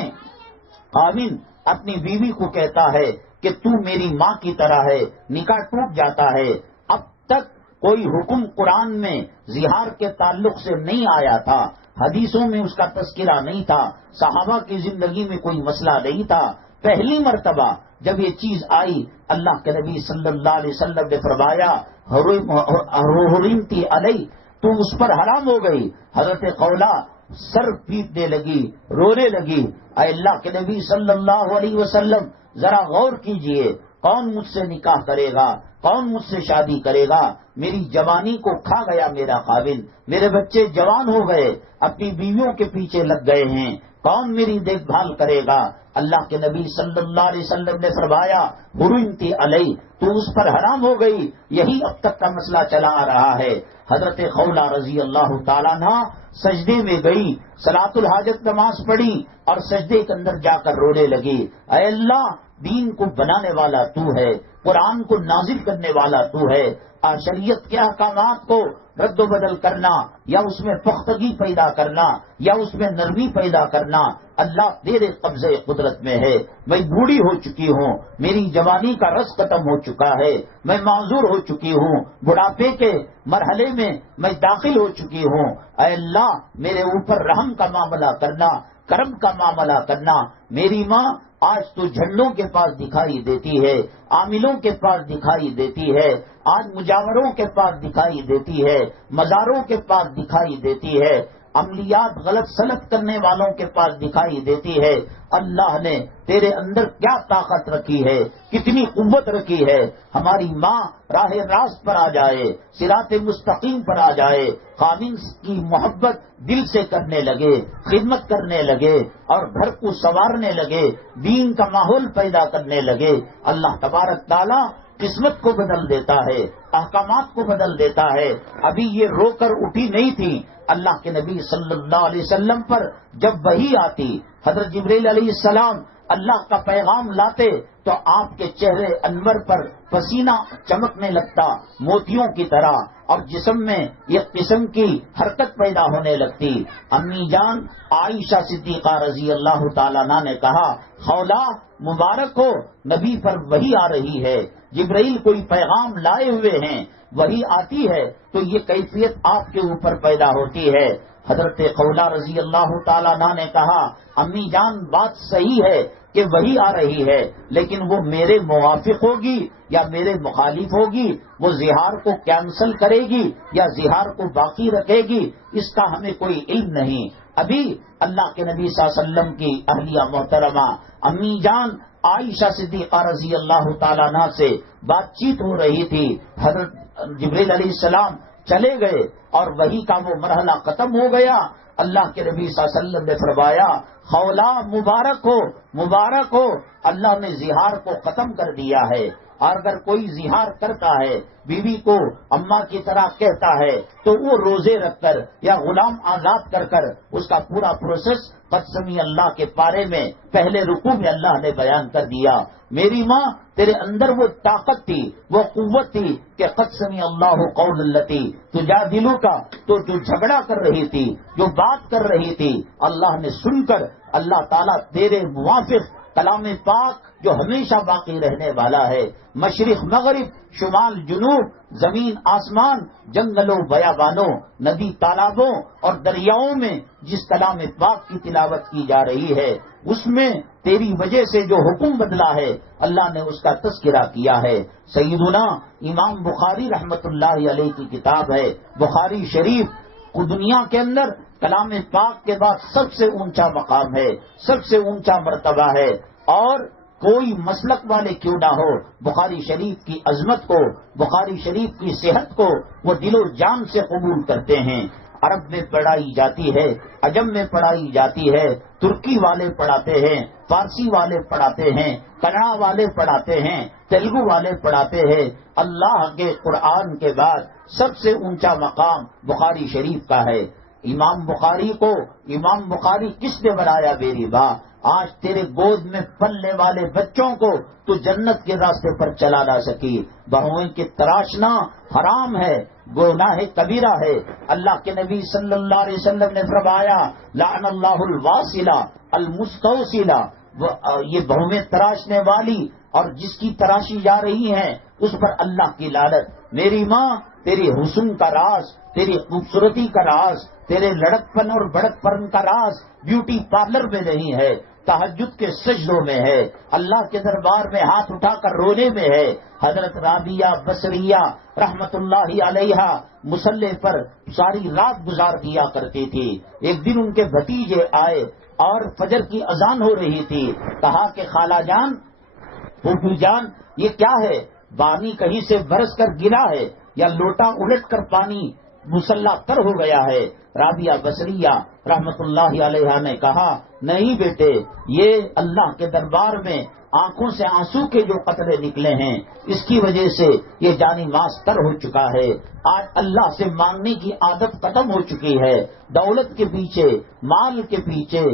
خاوند اپنی بیوی کو کہتا ہے کہ تو میری ماں کی طرح ہے، نکاح ٹوٹ جاتا ہے۔ اب تک کوئی حکم قرآن میں زہار کے تعلق سے نہیں آیا تھا، حدیثوں میں اس کا تذکرہ نہیں تھا، صحابہ کی زندگی میں کوئی مسئلہ نہیں تھا۔ پہلی مرتبہ جب یہ چیز آئی، اللہ کے نبی صلی اللہ علیہ وسلم نے فرمایا، حرمتی علیہ، تو اس پر حرام ہو گئی۔ حضرت خولہ سر پیٹنے لگی، رونے لگی، اے اللہ کے نبی صلی اللہ علیہ وسلم، ذرا غور کیجئے، کون مجھ سے نکاح کرے گا، کون مجھ سے شادی کرے گا؟ میری جوانی کو کھا گیا میرا خاوند، میرے بچے جوان ہو گئے، اپنی بیویوں کے پیچھے لگ گئے ہیں، کون میری دیکھ بھال کرے گا؟ اللہ کے نبی صلی اللہ علیہ وسلم نے فرمایا، حرمتی علیہ، تو اس پر حرام ہو گئی۔ یہی اب تک کا مسئلہ چلا آ رہا ہے۔ حضرت خولہ رضی اللہ تعالیٰ عنہ سجدے میں گئی، صلاۃ الحاجت نماز پڑھی اور سجدے کے اندر جا کر رونے لگی، اے اللہ، دین کو بنانے والا تو ہے، قرآن کو نازل کرنے والا تو ہے، اور شریعت کے احکامات کو رد و بدل کرنا یا اس میں پختگی پیدا کرنا یا اس میں نرمی پیدا کرنا اللہ تیرے قبضے قدرت میں ہے۔ میں بوڑھی ہو چکی ہوں، میری جوانی کا رس ختم ہو چکا ہے، میں معذور ہو چکی ہوں، بڑھاپے کے مرحلے میں میں داخل ہو چکی ہوں، اے اللہ میرے اوپر رحم کا معاملہ کرنا، کرم کا معاملہ کرنا۔ میری ماں آج تو جھنڈوں کے پاس دکھائی دیتی ہے، عاملوں کے پاس دکھائی دیتی ہے، آج مجاوروں کے پاس دکھائی دیتی ہے، مزاروں کے پاس دکھائی دیتی ہے۔ عملیات غلط سلط کرنے والوں کے پاس دکھائی دیتی ہے، اللہ نے تیرے اندر کیا طاقت رکھی ہے، کتنی قوت رکھی ہے۔ ہماری ماں راہ راست پر آ جائے، صراط مستقیم پر آ جائے، خاوند کی محبت دل سے کرنے لگے، خدمت کرنے لگے اور گھر کو سنوارنے لگے، دین کا ماحول پیدا کرنے لگے، اللہ تبارک تعالیٰ قسمت کو بدل دیتا ہے، احکامات کو بدل دیتا ہے۔ ابھی یہ رو کر اٹھی نہیں تھی، اللہ کے نبی صلی اللہ علیہ وسلم پر جب وحی آتی، حضرت جبرائیل علیہ السلام اللہ کا پیغام لاتے تو آپ کے چہرے انور پر پسینہ چمکنے لگتا موتیوں کی طرح، اور جسم میں ایک قسم کی حرکت پیدا ہونے لگتی۔ امی جان عائشہ صدیقہ رضی اللہ تعالیٰ عنہ نے کہا، خولا مبارک ہو، نبی پر وحی آ رہی ہے، جبرائیل کوئی پیغام لائے ہوئے ہیں، وحی آتی ہے تو یہ کیفیت آپ کے اوپر پیدا ہوتی ہے۔ حضرت خولا رضی اللہ تعالیٰ عنہ نے کہا، امی جان بات صحیح ہے کہ وحی آ رہی ہے، لیکن وہ میرے موافق ہوگی یا میرے مخالف ہوگی، وہ زہار کو کینسل کرے گی یا زہار کو باقی رکھے گی، اس کا ہمیں کوئی علم نہیں۔ ابھی اللہ کے نبی صلی اللہ علیہ وسلم کی اہلیہ محترمہ امی جان عائشہ صدیقہ رضی اللہ تعالیٰ عنہ سے بات چیت ہو رہی تھی، حضرت جبرائیل علیہ السلام چلے گئے اور وحی کا وہ مرحلہ ختم ہو گیا۔ اللہ کے نبی صلی اللہ علیہ وسلم نے فرمایا، خولا مبارک ہو، مبارک ہو، اللہ نے زہار کو ختم کر دیا ہے۔ اور اگر کوئی زہار کرتا ہے، بیوی کو اماں کی طرح کہتا ہے، تو وہ روزے رکھ کر یا غلام آزاد کر کر اس کا پورا پروسیس قد سمی اللہ کے پارے میں پہلے رکوع میں اللہ نے بیان کر دیا۔ میری ماں تیرے اندر وہ طاقت تھی، وہ قوت تھی کہ قد سمی اللہ قول التی تجادلک کا، تو جو جھگڑا کر رہی تھی، جو بات کر رہی تھی، اللہ نے سن کر اللہ تعالیٰ تیرے موافق کلام پاک جو ہمیشہ باقی رہنے والا ہے، مشرق مغرب، شمال جنوب، زمین آسمان، جنگلوں بیابانوں، ندی تالابوں اور دریاؤں میں جس کلام پاک کی تلاوت کی جا رہی ہے، اس میں تیری وجہ سے جو حکم بدلا ہے اللہ نے اس کا تذکرہ کیا ہے۔ سیدنا امام بخاری رحمت اللہ علیہ کی کتاب ہے بخاری شریف، کو دنیا کے اندر کلام پاک کے بعد سب سے اونچا مقام ہے، سب سے اونچا مرتبہ ہے، اور کوئی مسلک والے کیوں نہ ہو، بخاری شریف کی عظمت کو، بخاری شریف کی صحت کو وہ دل و جان سے قبول کرتے ہیں۔ عرب میں پڑھائی جاتی ہے، عجم میں پڑھائی جاتی ہے، ترکی والے پڑھاتے ہیں، فارسی والے پڑھاتے ہیں، کنڑا والے پڑھاتے ہیں، تیلگو والے پڑھاتے ہیں۔ اللہ کے قرآن کے بعد سب سے اونچا مقام بخاری شریف کا ہے۔ امام بخاری کو امام بخاری کس نے بنایا میری ماں؟ آج تیرے گود میں پلنے والے بچوں کو تو جنت کے راستے پر چلا نہ سکی۔ بہویں کے تراشنا حرام ہے، گناہ کبیرہ ہے۔ اللہ کے نبی صلی اللہ علیہ وسلم نے فرمایا، لعن اللہ الواصلہ المستوصلہ، یہ بہویں تراشنے والی اور جس کی تراشی جا رہی ہیں اس پر اللہ کی لعنت۔ میری ماں تیری حسن کا راز، تیری خوبصورتی کا راز، تیرے لڑک پن اور بڑک پن کا راز بیوٹی پارلر میں نہیں ہے، تہجد کے سجدوں میں ہے، اللہ کے دربار میں ہاتھ اٹھا کر رونے میں ہے۔ حضرت رابعہ بصریہ رحمت اللہ علیہا مصلی پر ساری رات گزار دیا کرتی تھی۔ ایک دن ان کے بھتیجے آئے اور فجر کی اذان ہو رہی تھی، کہا کہ خالہ جان، پھوپھی جان، یہ کیا ہے؟ پانی کہیں سے برس کر گرا ہے یا لوٹا الٹ کر پانی مسلح تر ہو گیا ہے؟ رابعہ بصریہ رحمت اللہ علیہ نے کہا، نہیں بیٹے، یہ اللہ کے دربار میں آنکھوں سے آنسو کے جو قطرے نکلے ہیں اس کی وجہ سے یہ جانی ماس تر ہو چکا ہے۔ آج اللہ سے مانگنے کی عادت ختم ہو چکی ہے، دولت کے پیچھے، مال کے پیچھے،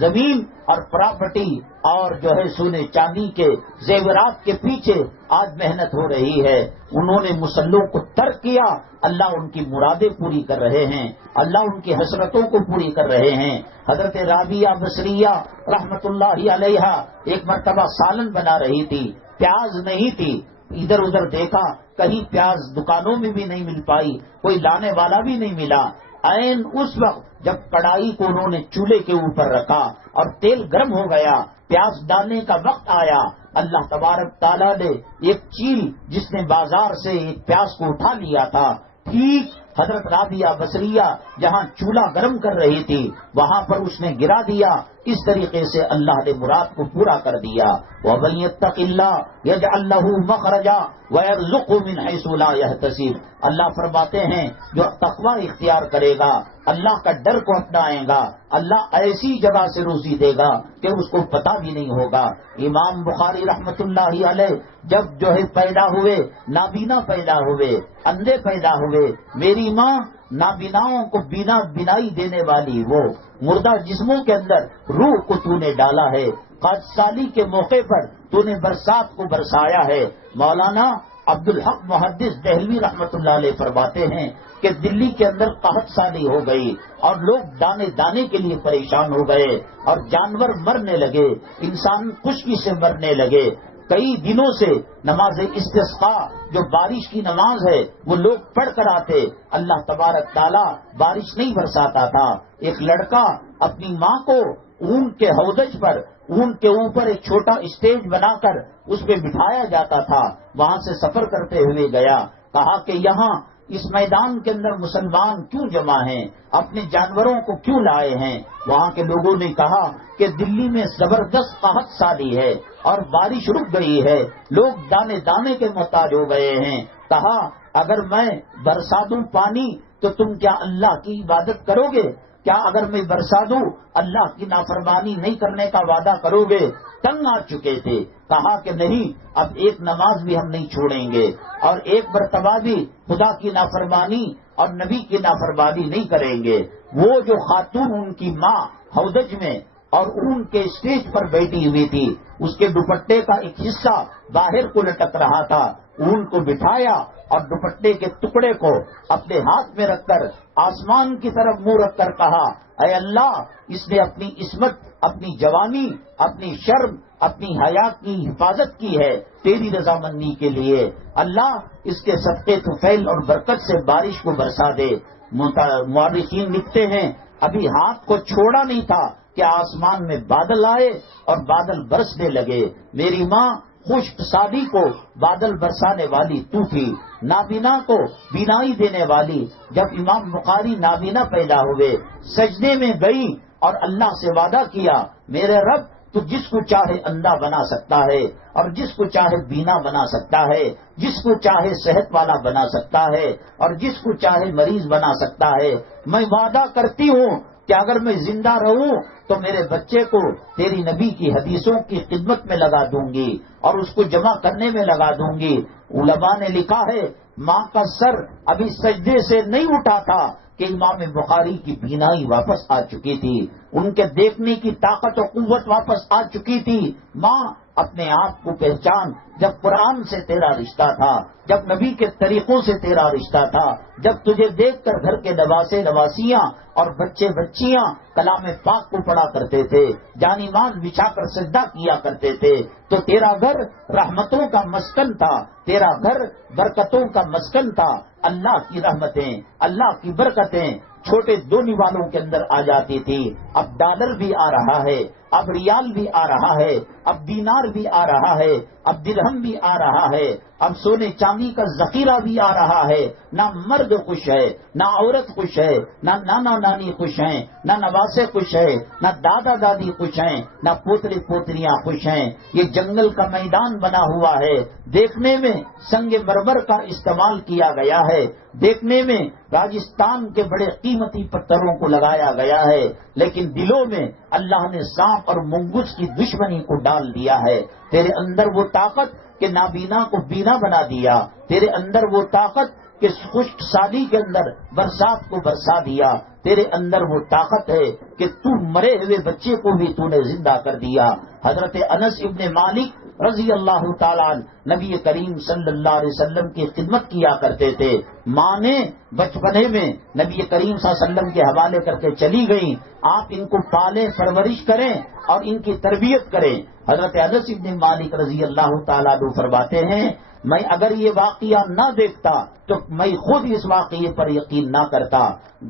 زمین اور پراپرٹی اور جو ہے سونے چاندی کے زیورات کے پیچھے آج محنت ہو رہی ہے۔ انہوں نے مسلوں کو ترک کیا، اللہ ان کی مرادیں پوری کر رہے ہیں، اللہ ان کی حسرتوں کو پوری کر رہے ہیں۔ حضرت رابعہ بصریہ رحمت اللہ علیہ ایک مرتبہ سالن بنا رہی تھی، پیاز نہیں تھی، ادھر ادھر دیکھا، کہیں پیاز دکانوں میں بھی نہیں مل پائی، کوئی لانے والا بھی نہیں ملا۔ عین اس وقت جب کڑائی کو انہوں نے چولہے کے اوپر رکھا اور تیل گرم ہو گیا، پیاز ڈالنے کا وقت آیا، اللہ تبارک تعالیٰ نے ایک چیل جس نے بازار سے ایک پیاز کو اٹھا لیا تھا، ٹھیک حضرت رابعہ بصریہ جہاں چولہا گرم کر رہی تھی وہاں پر اس نے گرا دیا. اس طریقے سے اللہ نے مراد کو پورا کر دیا. وَمَن يَتَّقِ اللَّهَ يَجْعَل لَّهُ مَخْرَجًا وَيَرْزُقْهُ مِنْ حَيْثُ لَا يَحْتَسِبُ. اللہ فرماتے ہیں جو تقوی اختیار کرے گا, اللہ کا ڈر کو اپنائے گا, اللہ ایسی جگہ سے روزی دے گا کہ اس کو پتہ بھی نہیں ہوگا. امام بخاری رحمت اللہ علیہ جب جو ہے پیدا ہوئے, نابینا پیدا ہوئے, اندھے پیدا ہوئے, میری ماں نابیناؤں کو بینائی دینے والی, وہ مردہ جسموں کے اندر روح کو تو نے ڈالا ہے, قحط سالی کے موقع پر تو نے برسات کو برسایا ہے. مولانا عبدالحق محدث دہلوی رحمت اللہ علیہ فرماتے ہیں کہ دلی کے اندر قحط سالی ہو گئی اور لوگ دانے دانے کے لیے پریشان ہو گئے اور جانور مرنے لگے, انسان خشکی سے مرنے لگے. کئی دنوں سے نماز استسقاء جو بارش کی نماز ہے وہ لوگ پڑھ کر آتے, اللہ تبارک تعالیٰ بارش نہیں برساتا تھا. ایک لڑکا اپنی ماں کو اون کے ہودج پر, اون کے اوپر ایک چھوٹا اسٹیج بنا کر اس پہ بٹھایا جاتا تھا. وہاں سے سفر کرتے ہوئے گیا, کہا کہ یہاں اس میدان کے اندر مسلمان کیوں جمع ہیں, اپنے جانوروں کو کیوں لائے ہیں؟ وہاں کے لوگوں نے کہا کہ دلی میں زبردست قحط سالی ہے اور بارش رک گئی ہے, لوگ دانے دانے کے محتاج ہو گئے ہیں. کہا اگر میں برسا دوں پانی تو تم کیا اللہ کی عبادت کرو گے؟ کیا اگر میں برسا دوں اللہ کی نافرمانی نہیں کرنے کا وعدہ کرو گے؟ تنگ آ چکے تھے. کہا کہ نہیں, اب ایک نماز بھی ہم نہیں چھوڑیں گے اور ایک مرتبہ بھی خدا کی نافرمانی اور نبی کی نافرمانی نہیں کریں گے. وہ جو خاتون ان کی ماں ہودج میں اور اون کے اسٹیج پر بیٹھی ہوئی تھی, اس کے دوپٹے کا ایک حصہ باہر کو لٹک رہا تھا, اون کو بٹھایا اور دوپٹے کے ٹکڑے کو اپنے ہاتھ میں رکھ کر آسمان کی طرف منہ رکھ کر کہا, اے اللہ, اس نے اپنی عصمت, اپنی جوانی, اپنی شرم, اپنی حیا کی حفاظت کی ہے تیری رضامندی کے لیے. اللہ اس کے صدقے طفیل اور برکت سے بارش کو برسا دے. مورخین لکھتے ہیں ابھی ہاتھ کو چھوڑا نہیں تھا کہ آسمان میں بادل آئے اور بادل برسنے لگے. میری ماں خشک سالی کو بادل برسانے والی تو تھی, نابینا کو بینائی دینے والی. جب امام بخاری نابینا پیدا ہوئے, سجدے میں گئی اور اللہ سے وعدہ کیا, میرے رب تو جس کو چاہے اندھا بنا سکتا ہے اور جس کو چاہے بینا بنا سکتا ہے, جس کو چاہے صحت والا بنا سکتا ہے اور جس کو چاہے مریض بنا سکتا ہے. میں وعدہ کرتی ہوں کہ اگر میں زندہ رہوں تو میرے بچے کو تیری نبی کی حدیثوں کی خدمت میں لگا دوں گی اور اس کو جمع کرنے میں لگا دوں گی. علماء نے لکھا ہے ماں کا سر ابھی سجدے سے نہیں اٹھا تھا کہ امام بخاری کی بینائی واپس آ چکی تھی, ان کے دیکھنے کی طاقت و قوت واپس آ چکی تھی. ماں اپنے آپ کو پہچان, جب قرآن سے تیرا رشتہ تھا, جب نبی کے طریقوں سے تیرا رشتہ تھا, جب تجھے دیکھ کر گھر کے نواسے نواسیاں اور بچے بچیاں کلام پاک کو پڑھا کرتے تھے, جانی مال بچھا کر سجدہ کیا کرتے تھے, تو تیرا گھر رحمتوں کا مسکن تھا, تیرا گھر برکتوں کا مسکن تھا. اللہ کی رحمتیں, اللہ کی برکتیں چھوٹے دونی والوں کے اندر آ جاتی تھی. اب ڈالر بھی آ رہا ہے, اب ریال بھی آ رہا ہے, اب دینار بھی آ رہا ہے, اب درہم بھی آ رہا ہے, اب سونے چاندی کا ذخیرہ بھی آ رہا ہے. نہ مرد خوش ہے, نہ عورت خوش ہے, نہ نانا نانی خوش ہیں, نہ نواسے خوش ہیں, نہ دادا دادی خوش ہیں, نہ پوتری پوتریاں خوش ہیں. یہ جنگل کا میدان بنا ہوا ہے, دیکھنے میں سنگ مرمر کا استعمال کیا گیا ہے, دیکھنے میں راجستھان کے بڑے قیمتی پتھروں کو لگایا گیا ہے, لیکن دلوں میں اللہ نے سانپ اور منگس کی دشمنی کو ڈال دیا ہے. تیرے اندر وہ طاقت کہ نابینا کو بینا بنا دیا, تیرے اندر وہ طاقت کہ خشک سالی کے اندر برسات کو برسا دیا, تیرے اندر وہ طاقت ہے کہ تو مرے ہوئے بچے کو بھی تو نے زندہ کر دیا. حضرت انس ابن مالک رضی اللہ تعالیٰ نبی کریم صلی اللہ علیہ وسلم کی خدمت کیا کرتے تھے. ماں نے بچپنے میں نبی کریم صلی اللہ علیہ وسلم کے حوالے کر کے چلی گئیں, آپ ان کو پالیں, پرورش کریں اور ان کی تربیت کریں. حضرت انس ابن مالک رضی اللہ تعالیٰ عنہ فرماتے ہیں میں اگر یہ واقعہ نہ دیکھتا تو میں خود اس واقعے پر یقین نہ کرتا.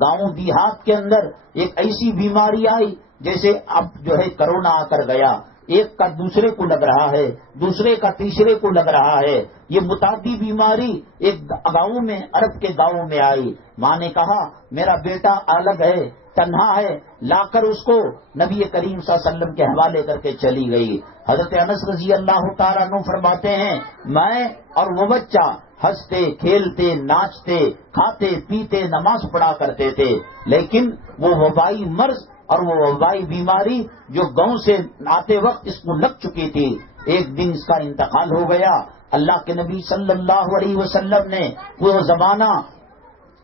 گاؤں دیہات کے اندر ایک ایسی بیماری آئی جیسے اب جو ہے کرونا آ کر گیا, ایک کا دوسرے کو لگ رہا ہے، دوسرے کا تیسرے کو لگ رہا ہے. یہ متعدی بیماری ایک گاؤں میں، عرب کے گاؤں میں آئی. ماں نے کہا میرا بیٹا الگ ہے، تنہا ہے، لا کر اس کو نبی کریم صلی اللہ علیہ وسلم کے حوالے کر کے چلی گئی. حضرت انس رضی اللہ تعالیٰ عنہ فرماتے ہیں میں اور وہ بچہ ہنستے کھیلتے ناچتے کھاتے پیتے نماز پڑھا کرتے تھے، لیکن وہ وبائی مرض اور وہ وبائی بیماری جو گاؤں سے آتے وقت اس کو لگ چکی تھی، ایک دن اس کا انتقال ہو گیا. اللہ کے نبی صلی اللہ علیہ وسلم نے وہ زمانہ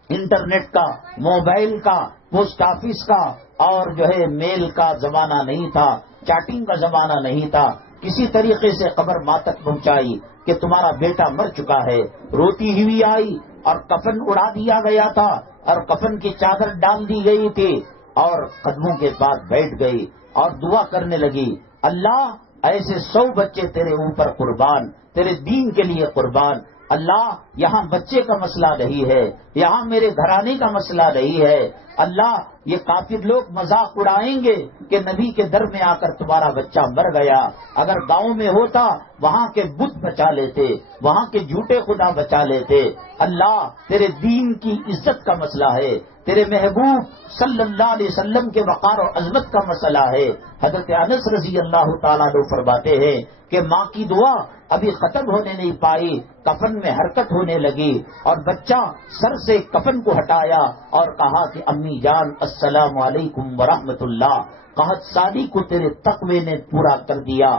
انٹرنیٹ کا، موبائل کا، پوسٹ آفس کا اور جو ہے میل کا زمانہ نہیں تھا، چیٹنگ کا زمانہ نہیں تھا. کسی طریقے سے خبر ماں تک پہنچائی کہ تمہارا بیٹا مر چکا ہے. روتی ہوئی آئی اور کفن اڑا دیا گیا تھا اور کفن کی چادر ڈال دی گئی تھی اور قدموں کے پاس بیٹھ گئی اور دعا کرنے لگی، اللہ ایسے 100 بچے تیرے اوپر قربان، تیرے دین کے لیے قربان. اللہ یہاں بچے کا مسئلہ نہیں ہے، یہاں میرے گھرانے کا مسئلہ نہیں ہے. اللہ یہ کافر لوگ مذاق اڑائیں گے کہ نبی کے در میں آ کر تمہارا بچہ مر گیا. اگر گاؤں میں ہوتا وہاں کے بت بچا لیتے، وہاں کے جھوٹے خدا بچا لیتے. اللہ تیرے دین کی عزت کا مسئلہ ہے، تیرے محبوب صلی اللہ علیہ وسلم کے وقار و عظمت کا مسئلہ ہے. حضرت انس رضی اللہ تعالیٰ عنہ فرماتے ہیں کہ ماں کی دعا ابھی ختم ہونے نہیں پائی، کفن میں حرکت ہونے لگی اور بچہ سر سے کفن کو ہٹایا اور کہا کہ امی جان السلام علیکم ورحمۃ اللہ. قحط سالی کو تیرے تقوی نے پورا کر دیا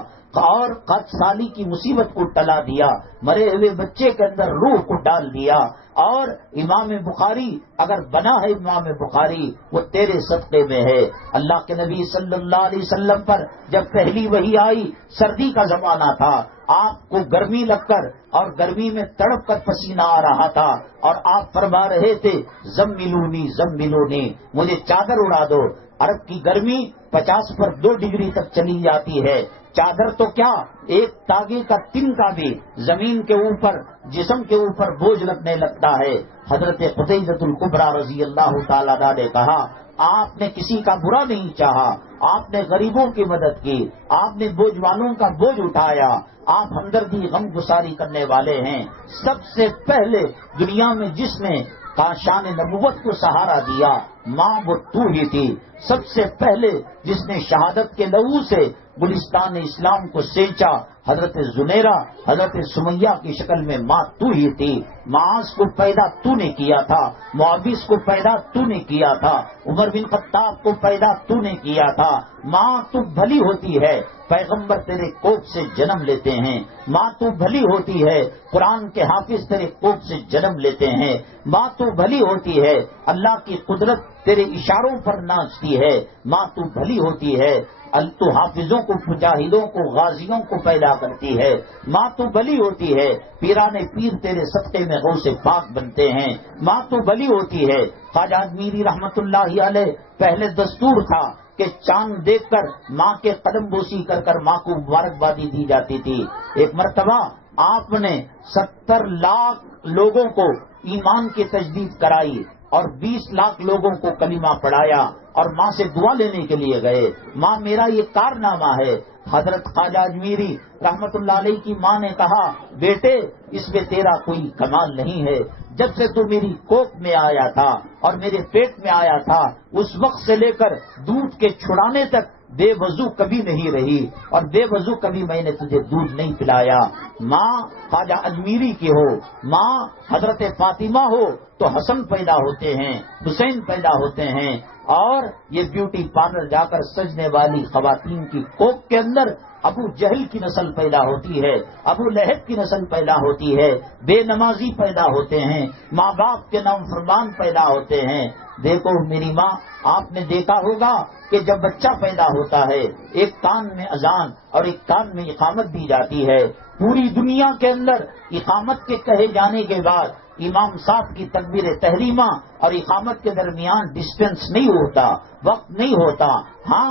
اور قحط سالی کی مصیبت کو ٹلا دیا، مرے ہوئے بچے کے اندر روح کو ڈال دیا. اور امام بخاری اگر بنا ہے امام بخاری وہ تیرے صدقے میں ہے. اللہ کے نبی صلی اللہ علیہ وسلم پر جب پہلی وحی آئی، سردی کا زمانہ تھا، آپ کو گرمی لگ کر اور گرمی میں تڑپ کر پسینہ آ رہا تھا اور آپ فرما رہے تھے زملونی زملونی، مجھے چادر اڑا دو. عرب کی گرمی 50 پر 2 ڈگری تک چلی جاتی ہے. چادر تو کیا، ایک تاگے کا تن کا بھی زمین کے اوپر جسم کے اوپر بوجھ لگنے لگتا ہے. حضرت خدیجہ الکبریٰ رضی اللہ تعالیٰ عنہا نے کہا آپ نے کسی کا برا نہیں چاہا، آپ نے غریبوں کی مدد کی، آپ نے بوجھ والوں کا بوجھ اٹھایا، آپ ہمدردی غم گساری کرنے والے ہیں. سب سے پہلے دنیا میں جس نے شان نبوت کو سہارا دیا ماں وہ تو ہی تھی. سب سے پہلے جس نے شہادت کے لہو سے گلستان اسلام کو سینچا حضرت زنیرہ حضرت سمیہ کی شکل میں ماں تو ہی تھی. معاذ کو پیدا تو نے کیا تھا، معاویہ کو پیدا تو نے کیا تھا، عمر بن خطاب کو پیدا تو نے کیا تھا. ماں تو بھلی ہوتی ہے، پیغمبر تیرے کوکھ سے جنم لیتے ہیں. ماں تو بھلی ہوتی ہے، قرآن کے حافظ تیرے کوکھ سے جنم لیتے ہیں. ماں تو بھلی ہوتی ہے، اللہ کی قدرت تیرے اشاروں پر ناچتی ہے. ماں تو بھلی ہوتی ہے، تو حافظوں کو مجاہدوں کو غازیوں کو پیدا کرتی ہے. ماں تو بھلی ہوتی ہے، پیران پیر تیرے صدقے میں غوث پاک بنتے ہیں. ماں تو بھلی ہوتی ہے. خواجہ اجمیری رحمت اللہ علیہ پہلے دستور تھا کہ چاند دیکھ کر ماں کے قدم بوسی کر کر ماں کو مبارکبادی دی جاتی تھی. ایک مرتبہ آپ نے 70 لاکھ لوگوں کو ایمان کی تجدید کرائی اور 20 لاکھ لوگوں کو کلمہ پڑھایا اور ماں سے دعا لینے کے لیے گئے. ماں میرا یہ کارنامہ ہے. حضرت خواجہ اجمیری رحمت اللہ علیہ کی ماں نے کہا بیٹے اس میں تیرا کوئی کمال نہیں ہے. جب سے تو میری کوکھ میں آیا تھا اور میرے پیٹ میں آیا تھا اس وقت سے لے کر دودھ کے چھڑانے تک بے وضو کبھی نہیں رہی اور بے وضو کبھی میں نے تجھے دودھ نہیں پلایا. ماں خواجہ اجمیری کی ہو، ماں حضرت فاطمہ ہو تو حسن پیدا ہوتے ہیں، حسین پیدا ہوتے ہیں. اور یہ بیوٹی پارلر جا کر سجنے والی خواتین کی کوکھ کے اندر ابو جہل کی نسل پیدا ہوتی ہے، ابو لہب کی نسل پیدا ہوتی ہے، بے نمازی پیدا ہوتے ہیں، ماں باپ کے نام فرمان پیدا ہوتے ہیں. دیکھو میری ماں، آپ نے دیکھا ہوگا کہ جب بچہ پیدا ہوتا ہے ایک کان میں اذان اور ایک کان میں اقامت دی جاتی ہے. پوری دنیا کے اندر اقامت کے کہے جانے کے بعد امام صاحب کی تکبیر تحریمہ اور اقامت کے درمیان ڈسٹینس نہیں ہوتا، وقت نہیں ہوتا. ہاں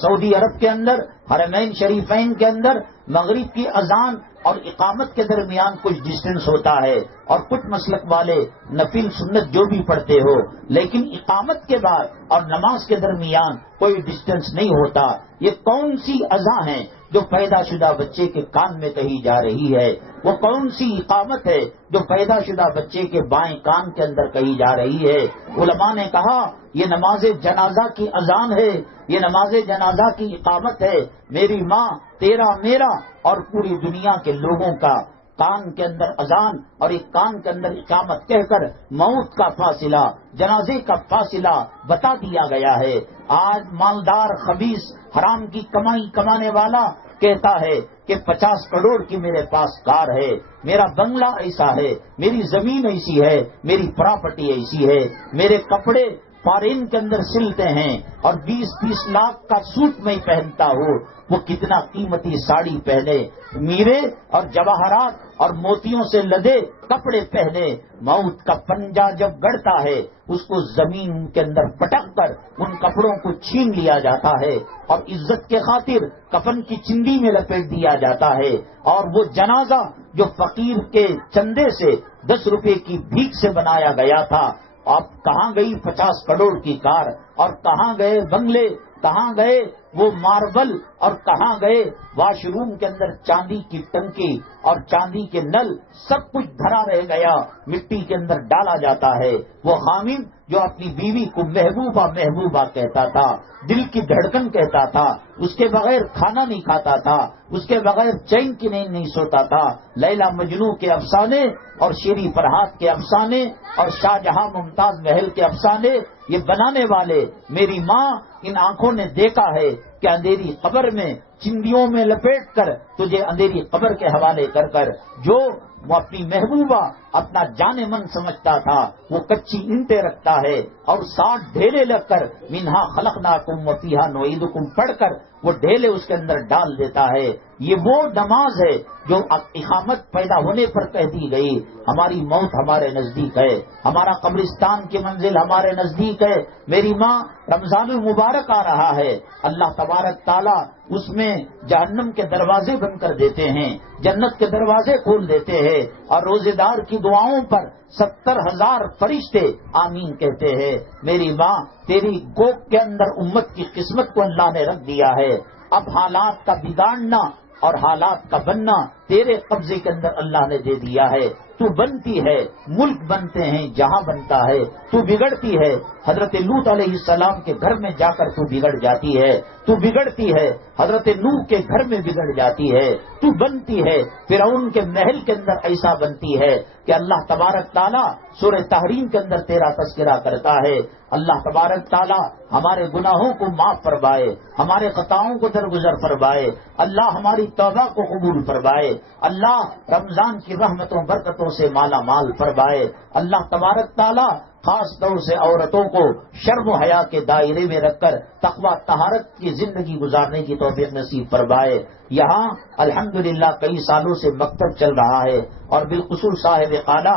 سعودی عرب کے اندر حرمین شریفین کے اندر مغرب کی اذان اور اقامت کے درمیان کچھ ڈسٹینس ہوتا ہے، اور کچھ مسلک والے نفل سنت جو بھی پڑھتے ہو، لیکن اقامت کے بعد اور نماز کے درمیان کوئی ڈسٹینس نہیں ہوتا. یہ کون سی اذان ہے جو پیدا شدہ بچے کے کان میں کہی جا رہی ہے؟ وہ کون سی اقامت ہے جو پیدا شدہ بچے کے بائیں کان کے اندر کہی جا رہی ہے؟ علماء نے کہا یہ نماز جنازہ کی اذان ہے، یہ نماز جنازہ کی اقامت ہے. میری ماں، تیرا، میرا اور پوری دنیا کے لوگوں کا کان کے اندر اذان اور ایک کان کے اندر اقامت کہہ کر موت کا فاصلہ، جنازے کا فاصلہ بتا دیا گیا ہے. آج مالدار خبیث حرام کی کمائی کمانے والا کہتا ہے کہ 50 کروڑ کی میرے پاس کار ہے، میرا بنگلہ ایسا ہے، میری زمین ایسی ہے، میری پراپرٹی ایسی ہے، میرے کپڑے فارین کے اندر سلتے ہیں اور 20-30 لاکھ کا سوٹ میں پہنتا ہوں. وہ کتنا قیمتی ساڑی پہنے، میرے اور جواہرات اور موتیوں سے لدے کپڑے پہنے. موت کا پنجہ جب گڑتا ہے اس کو زمین کے اندر پٹک کر ان کپڑوں کو چھین لیا جاتا ہے اور عزت کے خاطر کفن کی چندی میں لپیٹ دیا جاتا ہے. اور وہ جنازہ جو فقیر کے چندے سے 10 روپے کی بھیک سے بنایا گیا تھا، اب کہاں گئی 50 کروڑ کی کار، اور کہاں گئے بنگلے، کہاں گئے وہ ماربل، اور کہاں گئے واش روم کے اندر چاندی کی ٹنکی اور چاندی کے نل؟ سب کچھ دھرا رہ گیا، مٹی کے اندر ڈالا جاتا ہے. وہ خامن جو اپنی بیوی کو محبوبہ محبوبہ کہتا تھا، دل کی دھڑکن کہتا تھا، اس کے بغیر کھانا نہیں کھاتا تھا، اس کے بغیر چین کی نیند نہیں سوتا تھا. لیلا مجنو کے افسانے اور شیری فرحات کے افسانے اور شاہجہاں ممتاز محل کے افسانے یہ بنانے والے میری ماں ان آنکھوں نے دیکھا ہے کہ اندھیری قبر میں چندیوں میں لپیٹ کر تجھے اندھیری قبر کے حوالے کر کر جو وہ اپنی محبوبہ اپنا جان من سمجھتا تھا وہ کچی اینٹیں رکھتا ہے اور 60 ڈھیلے لگ کر منہا خلقناکم وفیہا نعیدکم پڑھ کر وہ ڈھیلے اس کے اندر ڈال دیتا ہے. یہ وہ نماز ہے جو اقامت پیدا ہونے پر کہہ دی گئی. ہماری موت ہمارے نزدیک ہے، ہمارا قبرستان کی منزل ہمارے نزدیک ہے. میری ماں، رمضان المبارک آ رہا ہے، اللہ تبارک تعالیٰ اس میں جہنم کے دروازے بند کر دیتے ہیں، جنت کے دروازے کھول دیتے ہیں، اور روزے دار کی دعاؤں پر 70,000 فرشتے آمین کہتے ہیں. میری ماں، تیری گوک کے اندر امت کی قسمت کو اللہ نے رکھ دیا ہے. اب حالات کا بگاڑنا اور حالات کا بننا تیرے قبضے کے اندر اللہ نے دے دیا ہے. تو بنتی ہے، ملک بنتے ہیں جہاں بنتا ہے، تو بگڑتی ہے. حضرت لوط علیہ السلام کے گھر میں جا کر تو بگڑ جاتی ہے، تو بگڑتی ہے. حضرت نوح کے گھر میں بگڑ جاتی ہے، تو بنتی ہے. فرعون کے محل کے اندر ایسا بنتی ہے کہ اللہ تبارک تعالیٰ سورہ تحریم کے اندر تیرا تذکرہ کرتا ہے. اللہ تبارک تعالیٰ ہمارے گناہوں کو معاف فرمائے، ہمارے خطاؤں کو درگزر فرمائے. اللہ ہماری توبہ کو قبول فرمائے. اللہ رمضان کی رحمتوں برکتوں سے مالا مال فرمائے. اللہ تبارک تعالیٰ خاص طور سے عورتوں کو شرم و حیا کے دائرے میں رکھ کر تقوی طہارت کی زندگی گزارنے کی توفیق نصیب فرمائے. یہاں الحمدللہ کئی سالوں سے مکتب چل رہا ہے اور بالخصوص صاحب قالا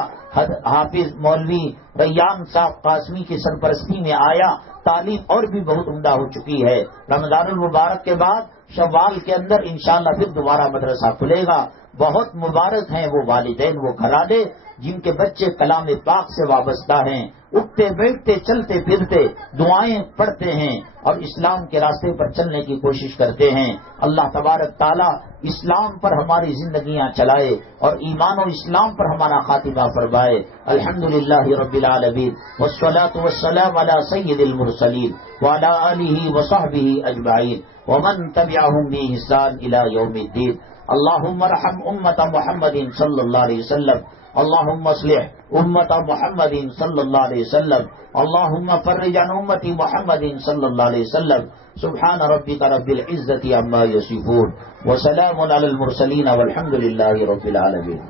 حافظ مولوی ریان صاحب قاسمی کی سرپرستی میں آیا. تعلیم اور بھی بہت عمدہ ہو چکی ہے. رمضان المبارک کے بعد شوال کے اندر انشاءاللہ پھر دوبارہ مدرسہ کھلے گا. بہت مبارک ہیں وہ والدین، وہ گھرانے جن کے بچے کلام پاک سے وابستہ ہیں، اٹھتے بیٹھتے چلتے پھرتے دعائیں پڑھتے ہیں اور اسلام کے راستے پر چلنے کی کوشش کرتے ہیں. اللہ تبارک تعالیٰ اسلام پر ہماری زندگیاں چلائے اور ایمان و اسلام پر ہمارا خاتمہ فرمائے. الحمدللہ رب العالمین والصلاة والسلام علی سید المرسلین وعلی آلہ وصحبہ اجمعین ومن تبعہم بإحسان الی یوم الدین. اللہم ارحم امت محمد صلی اللہ علیہ وسلم، اللہم اصلح امت محمد صلی اللہ علیہ وسلم، اللہم فرج عن امت محمد صلی اللہ علیہ وسلم. سبحان ربک رب العزت عما یصفون وسلام علی المرسلین والحمد للہ رب العالمین.